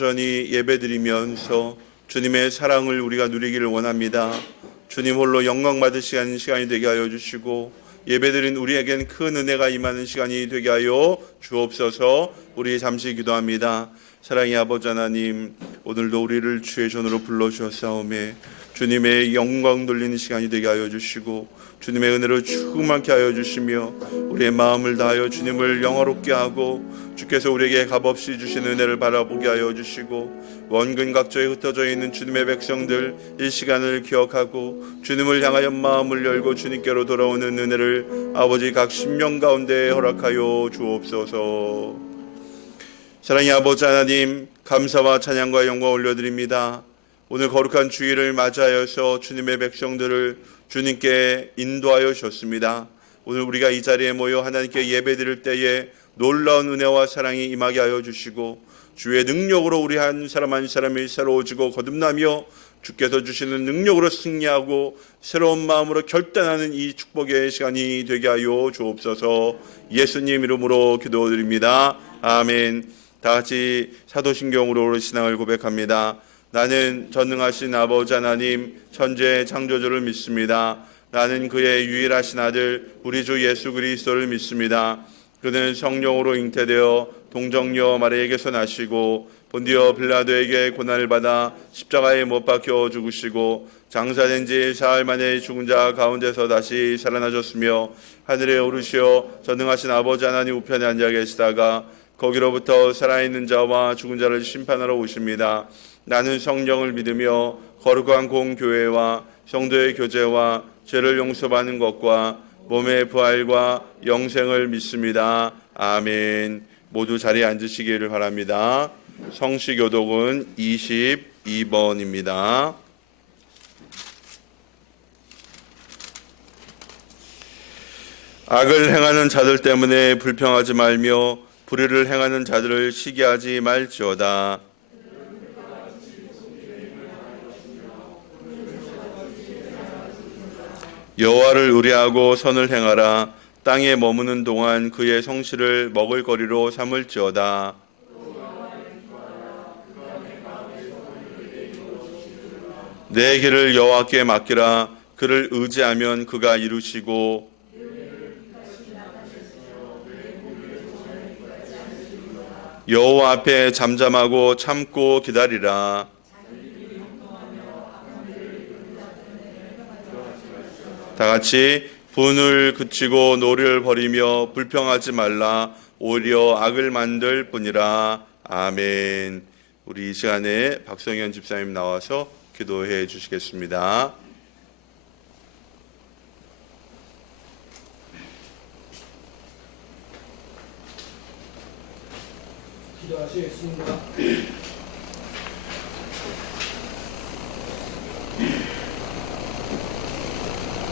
여전히 예배드리면서 주님의 사랑을 우리가 누리기를 원합니다. 주님 홀로 영광 받으시는 시간이 되게 하여 주시고 예배드린 우리에겐 큰 은혜가 임하는 시간이 되게 하여 주옵소서. 우리 잠시 기도합니다. 사랑의 아버지 하나님, 오늘도 우리를 주의 전으로 불러주셨사오매 주님의 영광 돌리는 시간이 되게 하여 주시고 주님의 은혜로 충만케 하여 주시며 우리의 마음을 다하여 주님을 영화롭게 하고 주께서 우리에게 값없이 주신 은혜를 바라보게 하여 주시고 원근 각처에 흩어져 있는 주님의 백성들 이 시간을 기억하고 주님을 향하여 마음을 열고 주님께로 돌아오는 은혜를 아버지 각 심령 가운데 허락하여 주옵소서. 사랑의 아버지 하나님, 감사와 찬양과 영광 올려드립니다. 오늘 거룩한 주일을 맞이하여서 주님의 백성들을 주님께 인도하여 주셨습니다. 오늘 우리가 이 자리에 모여 하나님께 예배드릴 때에 놀라운 은혜와 사랑이 임하게 하여 주시고 주의 능력으로 우리 한 사람 한 사람이 새로워지고 거듭나며 주께서 주시는 능력으로 승리하고 새로운 마음으로 결단하는 이 축복의 시간이 되게 하여 주옵소서. 예수님 이름으로 기도드립니다. 아멘. 다 같이 사도신경으로 우리 신앙을 고백합니다. 나는 전능하신 아버지 하나님 천지의 창조주를 믿습니다. 나는 그의 유일하신 아들 우리 주 예수 그리스도를 믿습니다. 그는 성령으로 잉태되어 동정녀 마리아에게서 나시고 본디오 빌라도에게 고난을 받아 십자가에 못 박혀 죽으시고 장사된 지 사흘 만에 죽은 자 가운데서 다시 살아나셨으며 하늘에 오르시어 전능하신 아버지 하나님 우편에 앉아 계시다가 거기로부터 살아있는 자와 죽은 자를 심판하러 오십니다. 나는 성령을 믿으며 거룩한 공교회와 성도의 교제와 죄를 용서받는 것과 몸의 부활과 영생을 믿습니다. 아멘. 모두 자리에 앉으시기를 바랍니다. 성시교독은 22번입니다. 악을 행하는 자들 때문에 불평하지 말며 불의를 행하는 자들을 시기하지 말지어다. 여호와를 의뢰하고 선을 행하라. 땅에 머무는 동안 그의 성실을 먹을거리로 삼을지어다. 내 길을 여호와께 맡기라. 그를 의지하면 그가 이루시고 여호와 앞에 잠잠하고 참고 기다리라. 다 같이 분을 그치고 노를 버리며 불평하지 말라. 오히려 악을 만들 뿐이라. 아멘. 우리 이 시간에 박성현 집사님 나와서 기도해 주시겠습니다. 기도하시겠습니다.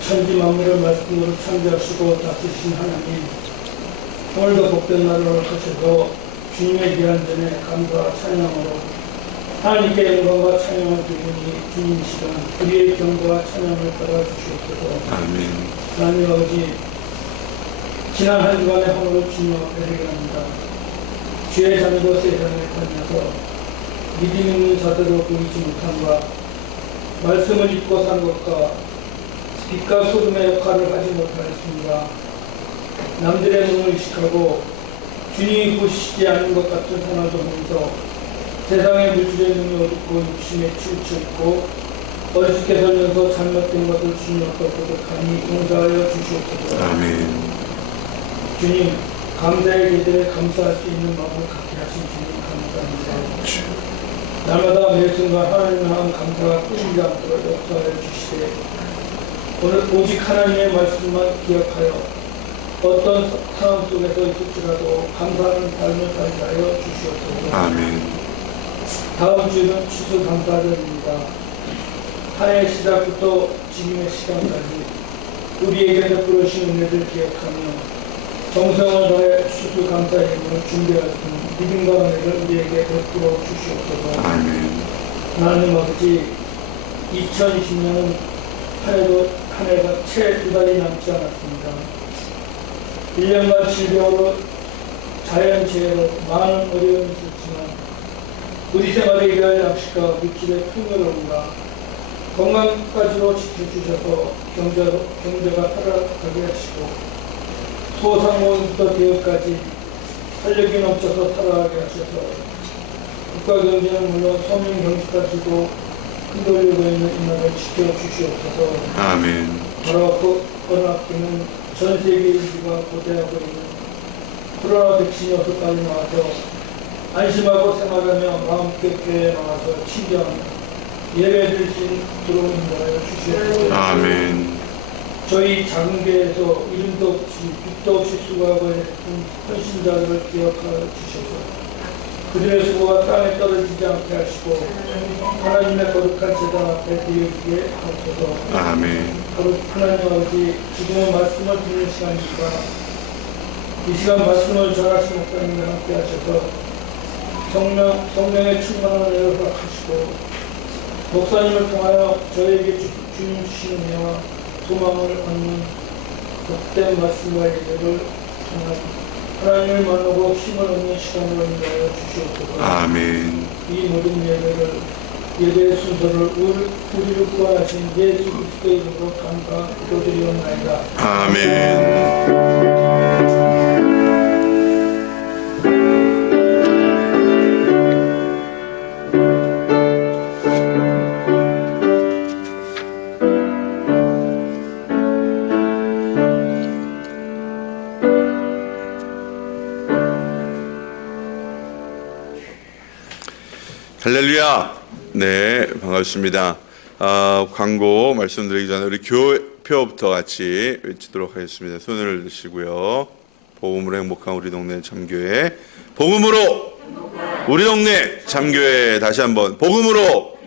천지 만물을 말씀으로 창조하시고 다스리신 하나님, 오늘도 복된 날을 허락하셔서 주님의 귀한 전에 감사와 찬양으로 하나님께 영광과 찬양을 드리니 주님 시간 우리의 경고와 찬양을 따라주시옵소서. 아멘. 하나님 아버지, 지난 한 주간의 허물을 주님 앞에 회개합니다. 주의 자녀도 세상에 다녀서 믿음 있는 자들로 보이지 못함과 말씀을 잊고 사는 것과 빛과 소금의 역할을 하지 못하였습니다. 남들의 눈을 의식하고 주님이 보시지 않는 것 같은 생활도 하면서 세상의 물질의 눈이 어둡고 욕심에 치우쳐있고 어리석게 살면서 잘못된 것을 주님 앞에 고백하니 용서하여 주시옵소서. 아멘. 주님, 감사의 계절에 감사할 수 있는 마음을 갖게 하신 주님 감사합니다. 날마다 매 순간 하나님을 향한 감사가 끊이지 않도록 역사하여 주시되 오늘 오직 하나님의 말씀만 기억하여 어떤 상황 속에서 있을지라도 감사하는 삶을 살게 하여 주시옵소서. 아멘. 다음 주는 추수감사절입니다. 한 해의 시작부터 지금의 시간까지 우리에게 베풀으신 은혜를 기억하며 정성을 다해 추수감사 예물을 준비하였으니 믿음과 은혜를 우리에게 베풀어 주시옵소서. 아멘. 하나님 아버지, 2020년은 한 해가 채 2달이 남지 않았습니다. 1년간 질병으로 자연재해로 많은 어려움이 있었지만 우리 생활에 위하여 양식과 우리 집의 풍요로움과 건강까지도 지켜주셔서 경제가 살아가게 하시고 소상공인부터 기업까지 활력이 넘쳐서 살아가게 하셔서 국가 경제는 물론 서민 경제까지도 흔들리고 있는 이 나라를 지켜주시옵소서. 아멘. 바로 코로나19는 전 세계 인류가 고대하고 있는 코로나 백신이 어서 빨리 나와서 안심하고 생활하며 마음껏 교회에 나와서 친정 예배 드릴 수 있도록 인도하여 주시옵소서. 아멘. 저희 작은 교회에서 이름도 없이 빛도 없이 수고하고 있는 헌신자들을 기억하여 주셔서 그들의 수고가 땅에 떨어지지 않게 하시고 하나님의 거룩한 재단 앞에 드리기에 하옵소서. 아멘. 하나님 아버지, 지금은 말씀을 듣는 시간이니까 이 시간 말씀을 전하신 목사님과 함께 하셔서 성령의 충만한 은혜를 허락하시고 목사님을 통하여 저에게 주님 주시는 은혜와 소망을 얻는 복된 말씀과 예배를 통하여 하나님을 만나고 힘을 얻는 시간을 인도하여 주시옵소서. 아멘. 이 모든 예배의 순서를 우리를 구원하신 예수 그리스도의 이름으로 감사 기도드리옵나이다. 아멘. 할렐루야. 네, 반갑습니다. 광고 말씀드리기 전에 우리 교표부터 같이 외치도록 하겠습니다. 손을 드시고요. 복음으로 행복한 우리 동네 참교회. 복음으로 우리 동네 참교회. 다시 한번 복음으로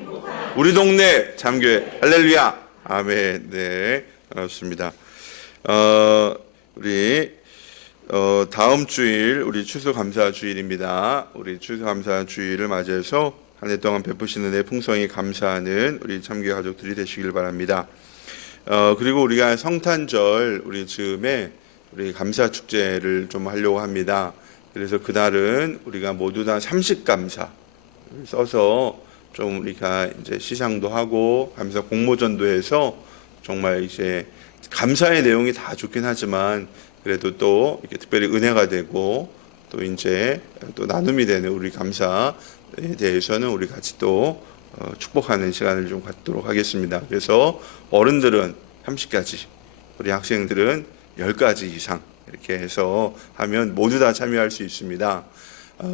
우리 동네 참교회. 할렐루야. 아멘. 네, 반갑습니다. 우리 다음 주일 우리 추수감사 주일입니다. 우리 추수감사 주일을 맞이해서 한 해 동안 베푸시는 내 풍성히 감사하는 우리 참교회 가족들이 되시길 바랍니다. 그리고 우리가 성탄절 우리 즈음에 우리 감사 축제를 좀 하려고 합니다. 그래서 그날은 우리가 모두 다 삼식감사를 써서 좀 우리가 이제 시상도 하고 감사 공모전도 해서 정말 이제 감사의 내용이 다 좋긴 하지만 그래도 또 이렇게 특별히 은혜가 되고 또 이제 또 나눔이 되는 우리 감사에 대해서는 우리 같이 또 축복하는 시간을 좀 갖도록 하겠습니다. 그래서 어른들은 30가지, 우리 학생들은 10가지 이상 이렇게 해서 하면 모두 다 참여할 수 있습니다.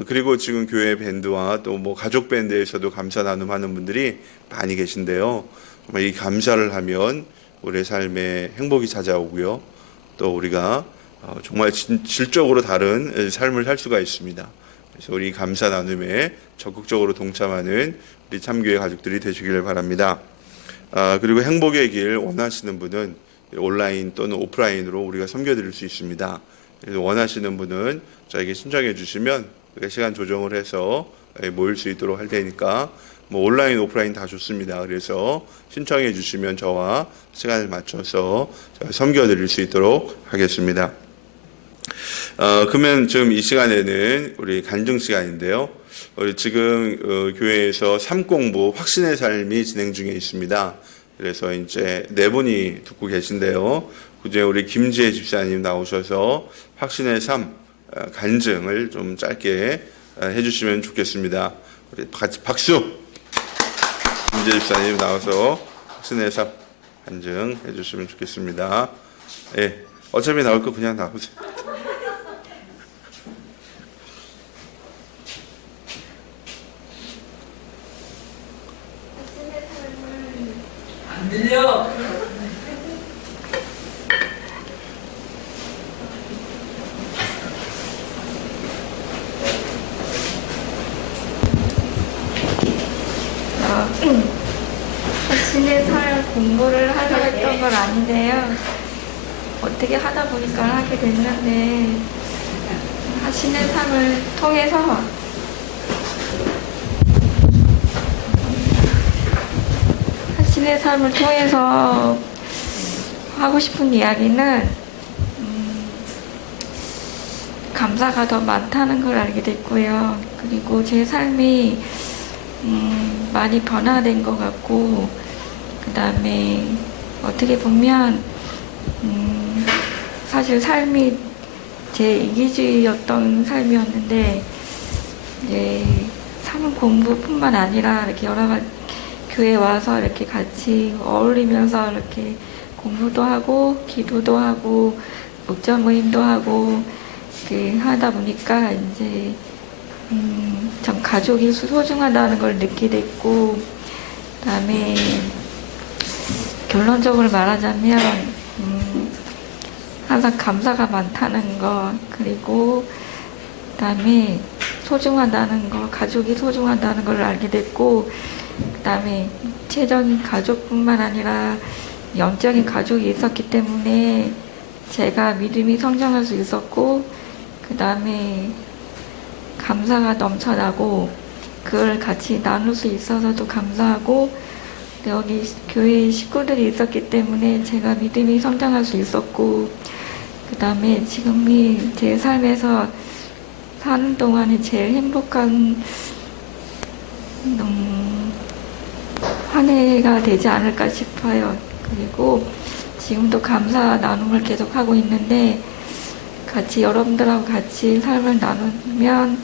그리고 지금 교회 밴드와 또 뭐 가족 밴드에서도 감사 나눔하는 분들이 많이 계신데요. 정말 이 감사를 하면 우리의 삶에 행복이 찾아오고요. 또 우리가 정말 질적으로 다른 삶을 살 수가 있습니다. 그래서 우리 감사 나눔에 적극적으로 동참하는 우리 참교회 가족들이 되시길 바랍니다. 그리고 행복의 길 원하시는 분은 온라인 또는 오프라인으로 우리가 섬겨드릴 수 있습니다. 그래서 원하시는 분은 저에게 신청해 주시면 우리가 시간 조정을 해서 모일 수 있도록 할 테니까 뭐 온라인 오프라인 다 좋습니다. 그래서 신청해 주시면 저와 시간을 맞춰서 섬겨드릴 수 있도록 하겠습니다. 그러면 지금 이 시간에는 우리 간증 시간인데요. 우리 지금 교회에서 삶공부 확신의 삶이 진행 중에 있습니다. 그래서 이제 4분이 듣고 계신데요. 그중에 우리 김지혜 집사님 나오셔서 확신의 삶 간증을 좀 짧게 해주시면 좋겠습니다. 우리 같이 박수. 김지혜 집사님 나와서 확신의 삶 간증 해주시면 좋겠습니다. 예, 어차피 나올 거 그냥 나오세요. 안 들려. 자신의 삶 공부를 하려 했던 건 아닌데요. 어떻게 하다 보니까 하게 됐는데 자신의 삶을 통해서 자신의 삶을 통해서 하고 싶은 이야기는 감사가 더 많다는 걸 알게 됐고요. 그리고 제 삶이 많이 변화된 것 같고, 그 다음에 어떻게 보면 사실 삶이 제 이기주의였던 삶이었는데, 이제 사문 공부뿐만 아니라 이렇게 여러 가지 교회 와서 이렇게 같이 어울리면서 이렇게 공부도 하고 기도도 하고 목자 모임도 하고 이렇게 하다 보니까 이제 참 가족이 소중하다는 걸 느끼게 됐고, 그다음에 결론적으로 말하자면 항상 감사가 많다는 거, 그리고 그다음에 소중하다는 거, 가족이 소중하다는 걸 알게 됐고, 그다음에 체적인 가족뿐만 아니라 영적인 가족이 있었기 때문에 제가 믿음이 성장할 수 있었고, 그다음에 감사가 넘쳐나고 그걸 같이 나눌 수 있어서도 감사하고, 여기 교회 식구들이 있었기 때문에 제가 믿음이 성장할 수 있었고, 그다음에 지금이 제 삶에서 사는 동안에 제일 행복한 한 해가 되지 않을까 싶어요. 그리고 지금도 감사 나눔을 계속 하고 있는데, 같이 여러분들하고 같이 삶을 나누면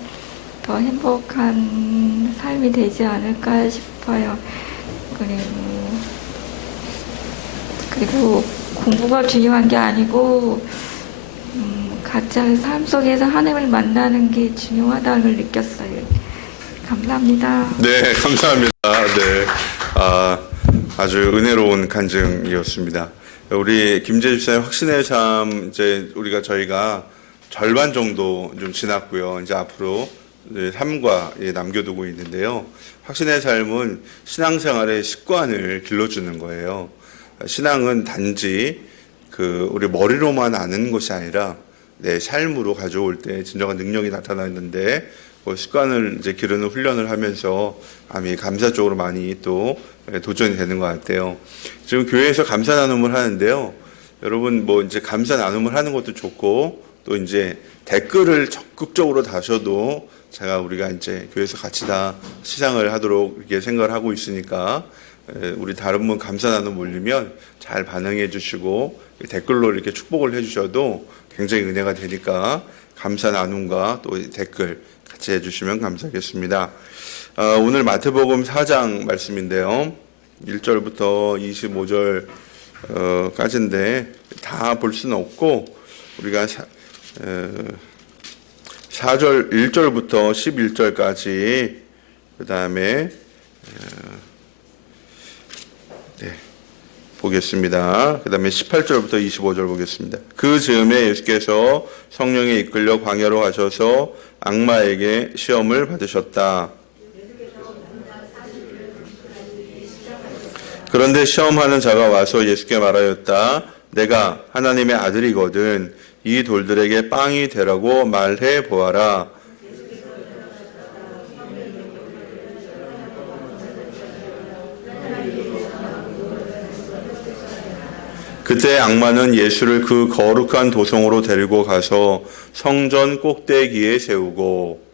더 행복한 삶이 되지 않을까 싶어요. 그리고 공부가 중요한 게 아니고 각자의 삶 속에서 하나님을 만나는 게 중요하다는 걸 느꼈어요. 감사합니다. 네, 감사합니다. 네, 아주 은혜로운 간증이었습니다. 우리 김재 집사님 확신의 삶, 이제 저희가 절반 정도 좀 지났고요. 이제 앞으로 삶과 남겨두고 있는데요. 확신의 삶은 신앙생활의 습관을 길러주는 거예요. 신앙은 단지 우리 머리로만 아는 것이 아니라 내 삶으로 가져올 때 진정한 능력이 나타나는데, 그 습관을 이제 기르는 훈련을 하면서 감사 쪽으로 많이 또 도전이 되는 것 같아요. 지금 교회에서 감사 나눔을 하는데요. 여러분 이제 감사 나눔을 하는 것도 좋고, 또 이제 댓글을 적극적으로 다셔도 우리가 이제 교회에서 같이 다 시상을 하도록 이렇게 생각을 하고 있으니까, 우리 다른 분 감사 나눔 올리면 잘 반응해 주시고 댓글로 이렇게 축복을 해 주셔도 굉장히 은혜가 되니까 감사 나눔과 또 댓글 같이 해주시면 감사하겠습니다. 오늘 마태복음 4장 말씀인데요. 1절부터 25절까지인데 다 볼 수는 없고, 우리가 4절 1절부터 11절까지, 그 다음에 보겠습니다. 그 다음에 18절부터 25절 보겠습니다. 그 즈음에 예수께서 성령에 이끌려 광야로 가셔서 악마에게 시험을 받으셨다. 그런데 시험하는 자가 와서 예수께 말하였다. 내가 하나님의 아들이거든 이 돌들에게 빵이 되라고 말해 보아라. 그때 악마는 예수를 그 거룩한 도성으로 데리고 가서 성전 꼭대기에 세우고,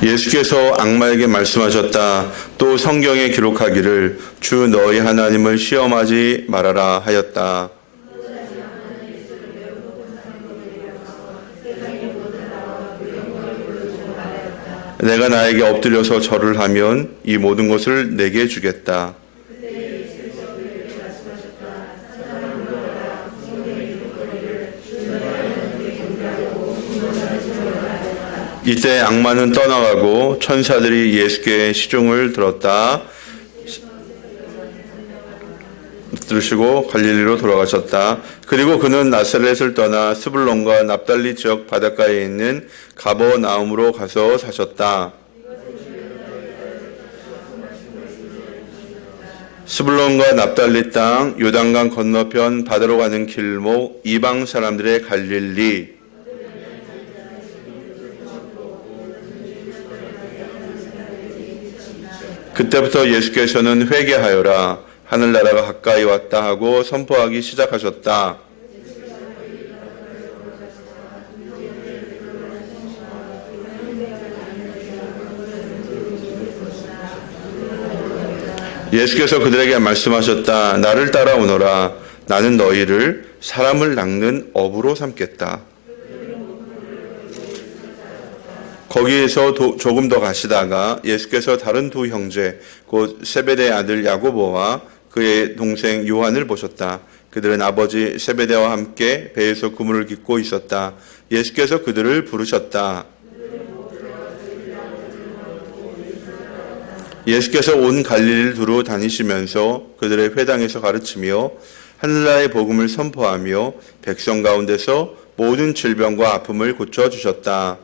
예수께서 악마에게 말씀하셨다. 또 성경에 기록하기를 주 너희 하나님을 시험하지 말아라 하였다. 내가 나에게 엎드려서 절을 하면 이 모든 것을 내게 주겠다. 이때 악마는 떠나가고 천사들이 예수께 시중을 들으시고 갈릴리로 돌아가셨다. 그리고 그는 나사렛을 떠나 스불론과 납달리 지역 바닷가에 있는 가버나움으로 가서 사셨다. 스불론과 납달리 땅, 요단강 건너편 바다로 가는 길목, 이방 사람들의 갈릴리. 그때부터 예수께서는 회개하여라, 하늘나라가 가까이 왔다 하고 선포하기 시작하셨다. 예수께서 그들에게 말씀하셨다. 나를 따라오너라. 나는 너희를 사람을 낚는 어부로 삼겠다. 거기에서 조금 더 가시다가 예수께서 다른 두 형제, 곧 세베대의 아들 야고보와 그의 동생 요한을 보셨다. 그들은 아버지 세베대와 함께 배에서 그물을 깃고 있었다. 예수께서 그들을 부르셨다. 예수께서 온 갈릴리를 두루 다니시면서 그들의 회당에서 가르치며 하늘나라의 복음을 선포하며 백성 가운데서 모든 질병과 아픔을 고쳐주셨다.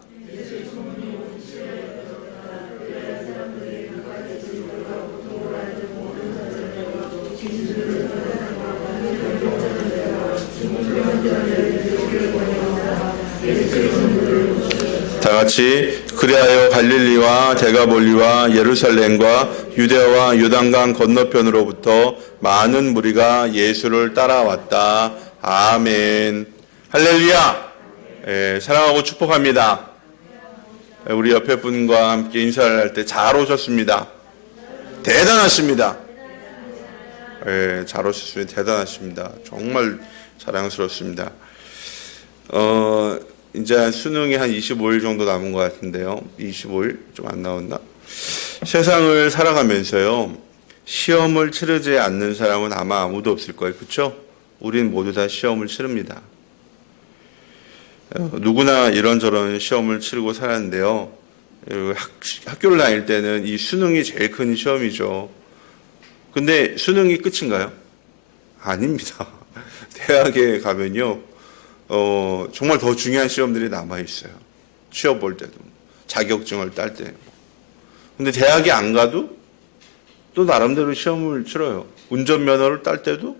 다 같이 그리하여 갈릴리와 데가볼리와 예루살렘과 유대와 요단강 건너편으로부터 많은 무리가 예수를 따라왔다. 아멘. 할렐루야. 사랑하고 축복합니다. 우리 옆에 분과 함께 인사를 할 때 잘 오셨습니다. 대단하십니다. 잘 오셨습니다. 대단하십니다. 정말 자랑스럽습니다. 이제 수능이 한 25일 정도 남은 것 같은데요. 25일? 좀 안 나왔나? 세상을 살아가면서요, 시험을 치르지 않는 사람은 아마 아무도 없을 거예요. 그렇죠? 우린 모두 다 시험을 치릅니다. 누구나 이런저런 시험을 치르고 살았는데요. 학교를 다닐 때는 이 수능이 제일 큰 시험이죠. 근데 수능이 끝인가요? 아닙니다. 대학에 가면요, 정말 더 중요한 시험들이 남아있어요. 취업 볼 때도, 자격증을 딸 때. 근데 대학에 안 가도 또 나름대로 시험을 치러요. 운전면허를 딸 때도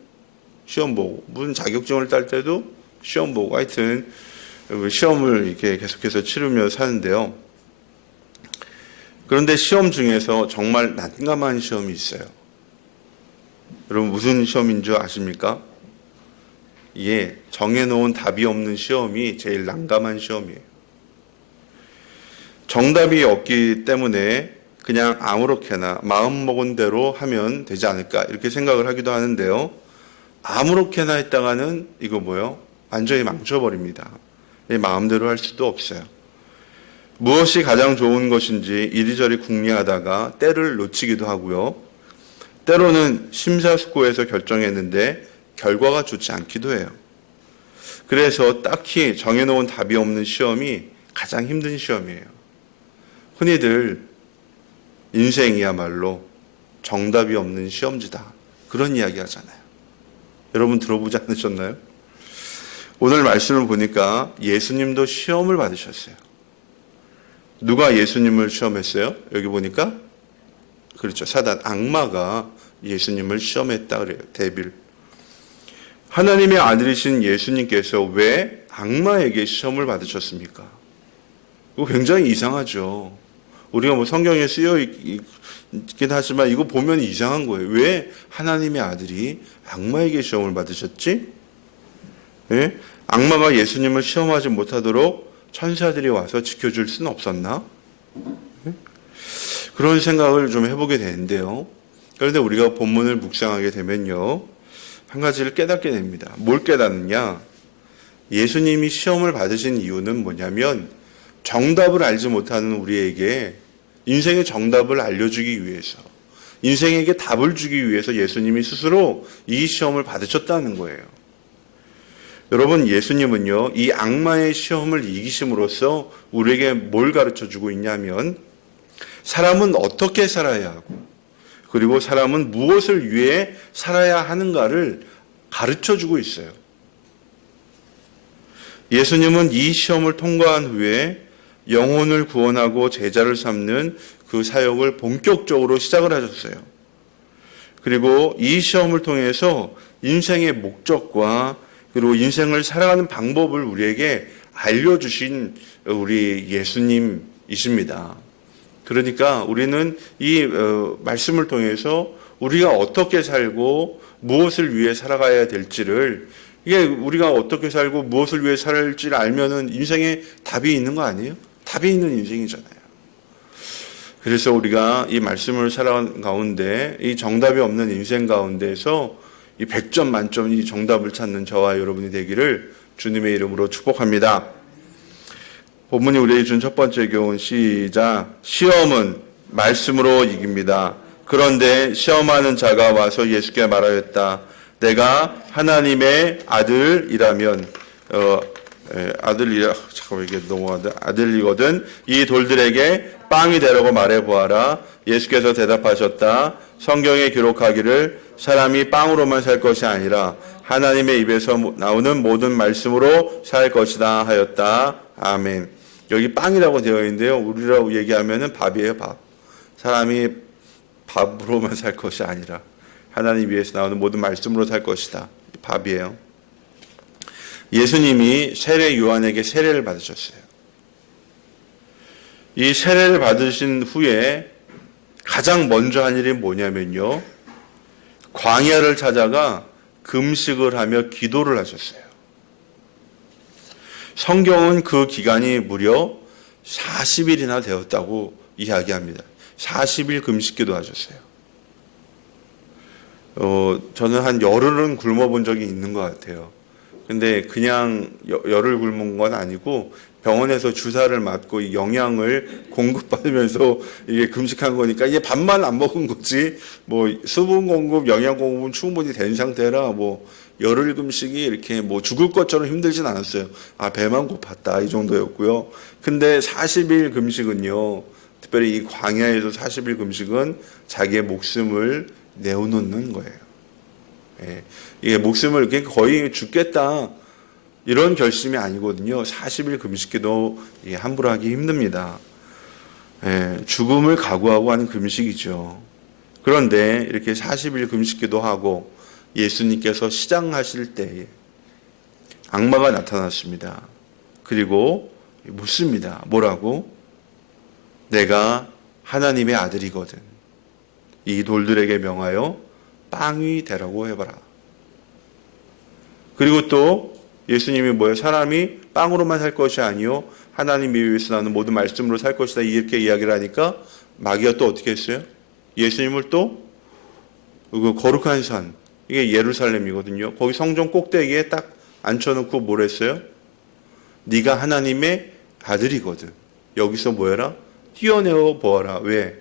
시험 보고, 무슨 자격증을 딸 때도 시험 보고, 하여튼, 시험을 이렇게 계속해서 치르며 사는데요. 그런데 시험 중에서 정말 난감한 시험이 있어요. 여러분, 무슨 시험인 줄 아십니까? 예, 정해놓은 답이 없는 시험이 제일 난감한 시험이에요. 정답이 없기 때문에 그냥 아무렇게나 마음먹은 대로 하면 되지 않을까 이렇게 생각을 하기도 하는데요. 아무렇게나 했다가는 이거 뭐요? 완전히 망쳐버립니다. 마음대로 할 수도 없어요. 무엇이 가장 좋은 것인지 이리저리 궁리하다가 때를 놓치기도 하고요. 때로는 심사숙고해서 결정했는데 결과가 좋지 않기도 해요. 그래서 딱히 정해놓은 답이 없는 시험이 가장 힘든 시험이에요. 흔히들 인생이야말로 정답이 없는 시험지다, 그런 이야기 하잖아요. 여러분 들어보지 않으셨나요? 오늘 말씀을 보니까 예수님도 시험을 받으셨어요. 누가 예수님을 시험했어요? 여기 보니까 그렇죠, 사단, 악마가 예수님을 시험했다 그래요. 데빌. 하나님의 아들이신 예수님께서 왜 악마에게 시험을 받으셨습니까? 이거 굉장히 이상하죠. 우리가 뭐 성경에 쓰여 있긴 하지만 이거 보면 이상한 거예요. 왜 하나님의 아들이 악마에게 시험을 받으셨지? 예? 악마가 예수님을 시험하지 못하도록 천사들이 와서 지켜줄 수는 없었나? 예? 그런 생각을 좀 해보게 되는데요. 그런데 우리가 본문을 묵상하게 되면요, 한 가지를 깨닫게 됩니다. 뭘 깨닫느냐? 예수님이 시험을 받으신 이유는 뭐냐면 정답을 알지 못하는 우리에게 인생의 정답을 알려주기 위해서, 인생에게 답을 주기 위해서 예수님이 스스로 이 시험을 받으셨다는 거예요. 여러분, 예수님은요, 이 악마의 시험을 이기심으로써 우리에게 뭘 가르쳐주고 있냐면 사람은 어떻게 살아야 하고, 그리고 사람은 무엇을 위해 살아야 하는가를 가르쳐주고 있어요. 예수님은 이 시험을 통과한 후에 영혼을 구원하고 제자를 삼는 그 사역을 본격적으로 시작을 하셨어요. 그리고 이 시험을 통해서 인생의 목적과 그리고 인생을 살아가는 방법을 우리에게 알려주신 우리 예수님이십니다. 그러니까 우리는 이 말씀을 통해서 우리가 어떻게 살고 무엇을 위해 살아가야 될지를, 이게 우리가 어떻게 살고 무엇을 위해 살지를 알면은 인생에 답이 있는 거 아니에요? 답이 있는 인생이잖아요. 그래서 우리가 이 말씀을 살아가는 가운데 이 정답이 없는 인생 가운데서 이 100점 만점 이 정답을 찾는 저와 여러분이 되기를 주님의 이름으로 축복합니다. 본문이 우리에게 준 첫 번째 교훈 시작. 시험은 말씀으로 이깁니다. 그런데 시험하는 자가 와서 예수께 말하였다. 내가 하나님의 아들이라면 잠깐만 이게 넘어가다. 아들이거든 이 돌들에게 빵이 되라고 말해보아라. 예수께서 대답하셨다. 성경에 기록하기를 사람이 빵으로만 살 것이 아니라 하나님의 입에서 나오는 모든 말씀으로 살 것이다 하였다. 아멘. 여기 빵이라고 되어 있는데요. 우리라고 얘기하면은 밥이에요, 밥. 사람이 밥으로만 살 것이 아니라 하나님 위에서 나오는 모든 말씀으로 살 것이다. 밥이에요. 예수님이 세례 요한에게 세례를 받으셨어요. 이 세례를 받으신 후에 가장 먼저 한 일이 뭐냐면요. 광야를 찾아가 금식을 하며 기도를 하셨어요. 성경은 그 기간이 무려 40일이나 되었다고 이야기합니다. 40일 금식기도 하셨어요. 저는 한 열흘은 굶어본 적이 있는 것 같아요. 근데 그냥 열흘 굶은 건 아니고 병원에서 주사를 맞고 영양을 공급받으면서 이게 금식한 거니까 이게 밥만 안 먹은 거지 뭐 수분 공급, 영양 공급은 충분히 된 상태라 뭐 열흘 금식이 이렇게 뭐 죽을 것처럼 힘들진 않았어요. 아, 배만 고팠다 이 정도였고요. 근데 40일 금식은요, 특별히 이 광야에서 40일 금식은 자기의 목숨을 내어놓는 거예요. 예, 이게 목숨을 거의 죽겠다 이런 결심이 아니거든요. 40일 금식기도 함부로 하기 힘듭니다. 예, 죽음을 각오하고 하는 금식이죠. 그런데 이렇게 40일 금식기도 하고 예수님께서 시장하실 때에 악마가 나타났습니다. 그리고 묻습니다. 뭐라고? 내가 하나님의 아들이거든. 이 돌들에게 명하여 빵이 되라고 해봐라. 그리고 또 예수님이 뭐예요? 사람이 빵으로만 살 것이 아니요 하나님 위에서 나오는 모든 말씀으로 살 것이다 이렇게 이야기를 하니까 마귀가 또 어떻게 했어요? 예수님을 또 그 거룩한 산, 이게 예루살렘이거든요. 거기 성전 꼭대기에 딱 앉혀놓고 뭘 했어요? 네가 하나님의 아들이거든. 여기서 뭐해라? 뛰어내어 보아라. 왜?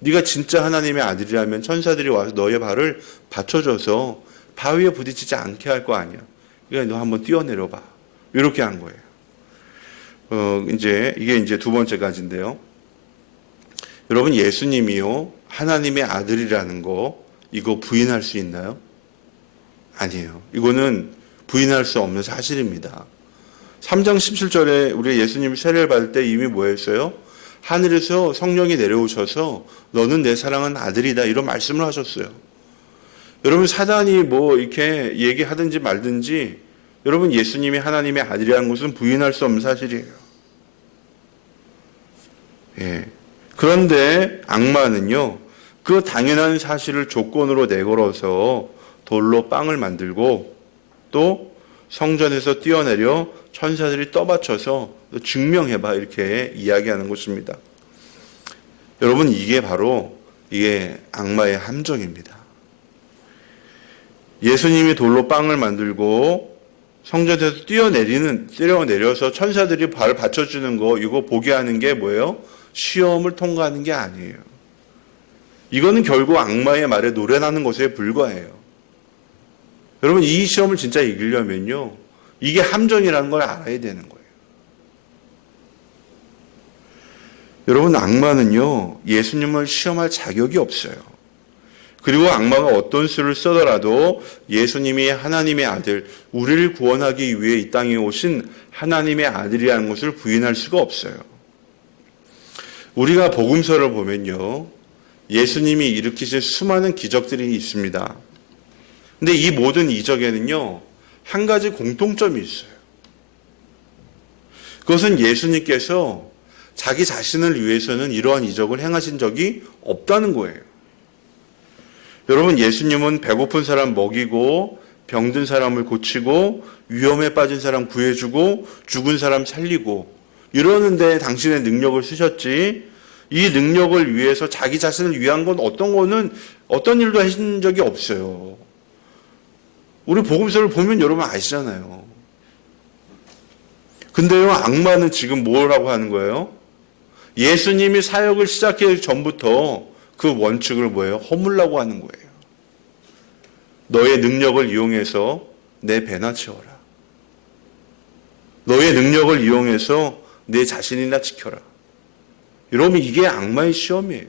네가 진짜 하나님의 아들이라면 천사들이 와서 너의 발을 받쳐줘서 바위에 부딪히지 않게 할 거 아니야. 그러니까 너 한번 뛰어내려 봐. 이렇게 한 거예요. 이게 이제 두 번째 가지인데요. 여러분, 예수님이요 하나님의 아들이라는 거 이거 부인할 수 있나요? 아니에요. 이거는 부인할 수 없는 사실입니다. 3장 17절에 우리 예수님이 세례를 받을 때 이미 뭐 했어요? 하늘에서 성령이 내려오셔서 너는 내 사랑하는 아들이다 이런 말씀을 하셨어요. 여러분, 사단이 뭐 이렇게 얘기하든지 말든지 여러분, 예수님이 하나님의 아들이라는 것은 부인할 수 없는 사실이에요. 예. 그런데 악마는요, 그 당연한 사실을 조건으로 내걸어서 돌로 빵을 만들고 또 성전에서 뛰어내려 천사들이 떠받쳐서 증명해봐 이렇게 이야기하는 것입니다. 여러분, 이게 바로 이게 악마의 함정입니다. 예수님이 돌로 빵을 만들고 성전에서 뛰어내려서 천사들이 발을 받쳐주는 거 이거 보게 하는 게 뭐예요? 시험을 통과하는 게 아니에요. 이거는 결국 악마의 말에 노래나는 것에 불과해요. 여러분, 이 시험을 진짜 이기려면요, 이게 함정이라는 걸 알아야 되는 거예요. 여러분, 악마는요 예수님을 시험할 자격이 없어요. 그리고 악마가 어떤 수를 쓰더라도 예수님이 하나님의 아들, 우리를 구원하기 위해 이 땅에 오신 하나님의 아들이라는 것을 부인할 수가 없어요. 우리가 복음서를 보면요, 예수님이 일으키신 수많은 기적들이 있습니다. 근데 이 모든 이적에는요 한 가지 공통점이 있어요. 그것은 예수님께서 자기 자신을 위해서는 이러한 이적을 행하신 적이 없다는 거예요. 여러분, 예수님은 배고픈 사람 먹이고 병든 사람을 고치고 위험에 빠진 사람 구해주고 죽은 사람 살리고 이러는데 당신의 능력을 쓰셨지, 이 능력을 위해서 자기 자신을 위한 건 어떤 일도 하신 적이 없어요. 우리 복음서를 보면 여러분 아시잖아요. 근데요, 악마는 지금 뭐라고 하는 거예요? 예수님이 사역을 시작하기 전부터 그 원칙을 뭐예요? 허물라고 하는 거예요. 너의 능력을 이용해서 내 배나 채워라. 너의 능력을 이용해서 내 자신이나 지켜라. 여러분, 이게 악마의 시험이에요.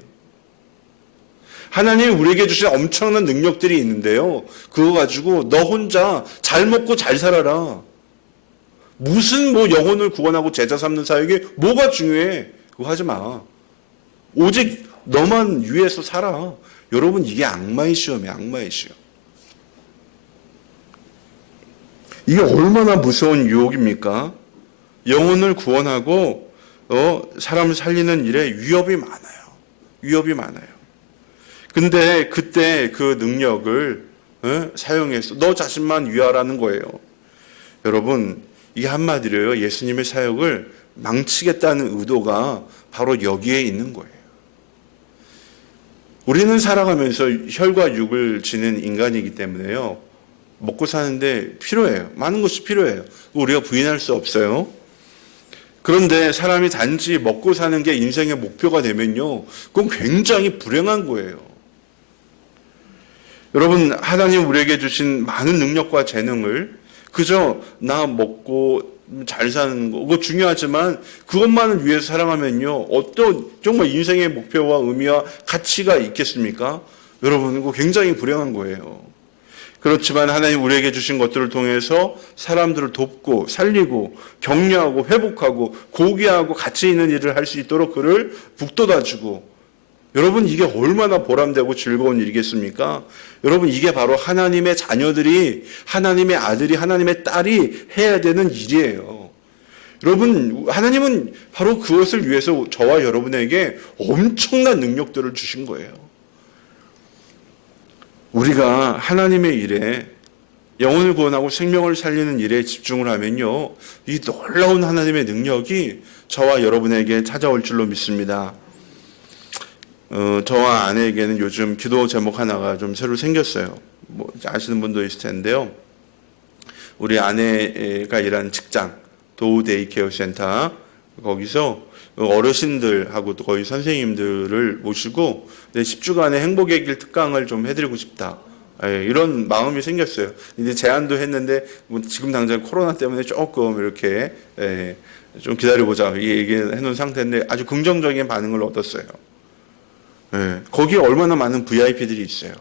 하나님이 우리에게 주신 엄청난 능력들이 있는데요, 그거 가지고 너 혼자 잘 먹고 잘 살아라. 무슨 영혼을 구원하고 제자 삼는 사역이 뭐가 중요해? 그거 하지 마. 오직 너만 위해서 살아. 여러분, 이게 악마의 시험이에요. 악마의 시험. 이게 얼마나 무서운 유혹입니까? 영혼을 구원하고 사람을 살리는 일에 위협이 많아요. 위협이 많아요. 근데 그때 그 능력을 사용해서 너 자신만 위하라는 거예요. 여러분, 이게 한마디로요, 예수님의 사역을 망치겠다는 의도가 바로 여기에 있는 거예요. 우리는 살아가면서 혈과 육을 지닌 인간이기 때문에요, 먹고 사는데 필요해요. 많은 것이 필요해요. 우리가 부인할 수 없어요. 그런데 사람이 단지 먹고 사는 게 인생의 목표가 되면요, 그건 굉장히 불행한 거예요. 여러분, 하나님 우리에게 주신 많은 능력과 재능을 그저 나 먹고 잘 사는 거, 그거 중요하지만 그것만을 위해서 살아가면요, 어떤 정말 인생의 목표와 의미와 가치가 있겠습니까? 여러분, 그거 굉장히 불행한 거예요. 그렇지만 하나님 우리에게 주신 것들을 통해서 사람들을 돕고 살리고 격려하고 회복하고 고귀하고 가치 있는 일을 할 수 있도록 그를 북돋아주고, 여러분, 이게 얼마나 보람되고 즐거운 일이겠습니까? 여러분, 이게 바로 하나님의 자녀들이, 하나님의 아들이, 하나님의 딸이 해야 되는 일이에요. 여러분, 하나님은 바로 그것을 위해서 저와 여러분에게 엄청난 능력들을 주신 거예요. 우리가 하나님의 일에, 영혼을 구원하고 생명을 살리는 일에 집중을 하면요, 이 놀라운 하나님의 능력이 저와 여러분에게 찾아올 줄로 믿습니다. 저와 아내에게는 요즘 기도 제목 하나가 좀 새로 생겼어요. 아시는 분도 있을 텐데요. 우리 아내가 일하는 직장, 도우 데이케어 센터, 거기서 어르신들하고 또 거의 선생님들을 모시고 10주간의 행복의 길 특강을 좀 해드리고 싶다. 이런 마음이 생겼어요. 이제 제안도 했는데 지금 당장 코로나 때문에 조금 이렇게 좀 기다려보자 얘기해 놓은 상태인데 아주 긍정적인 반응을 얻었어요. 거기에 얼마나 많은 VIP들이 있어요.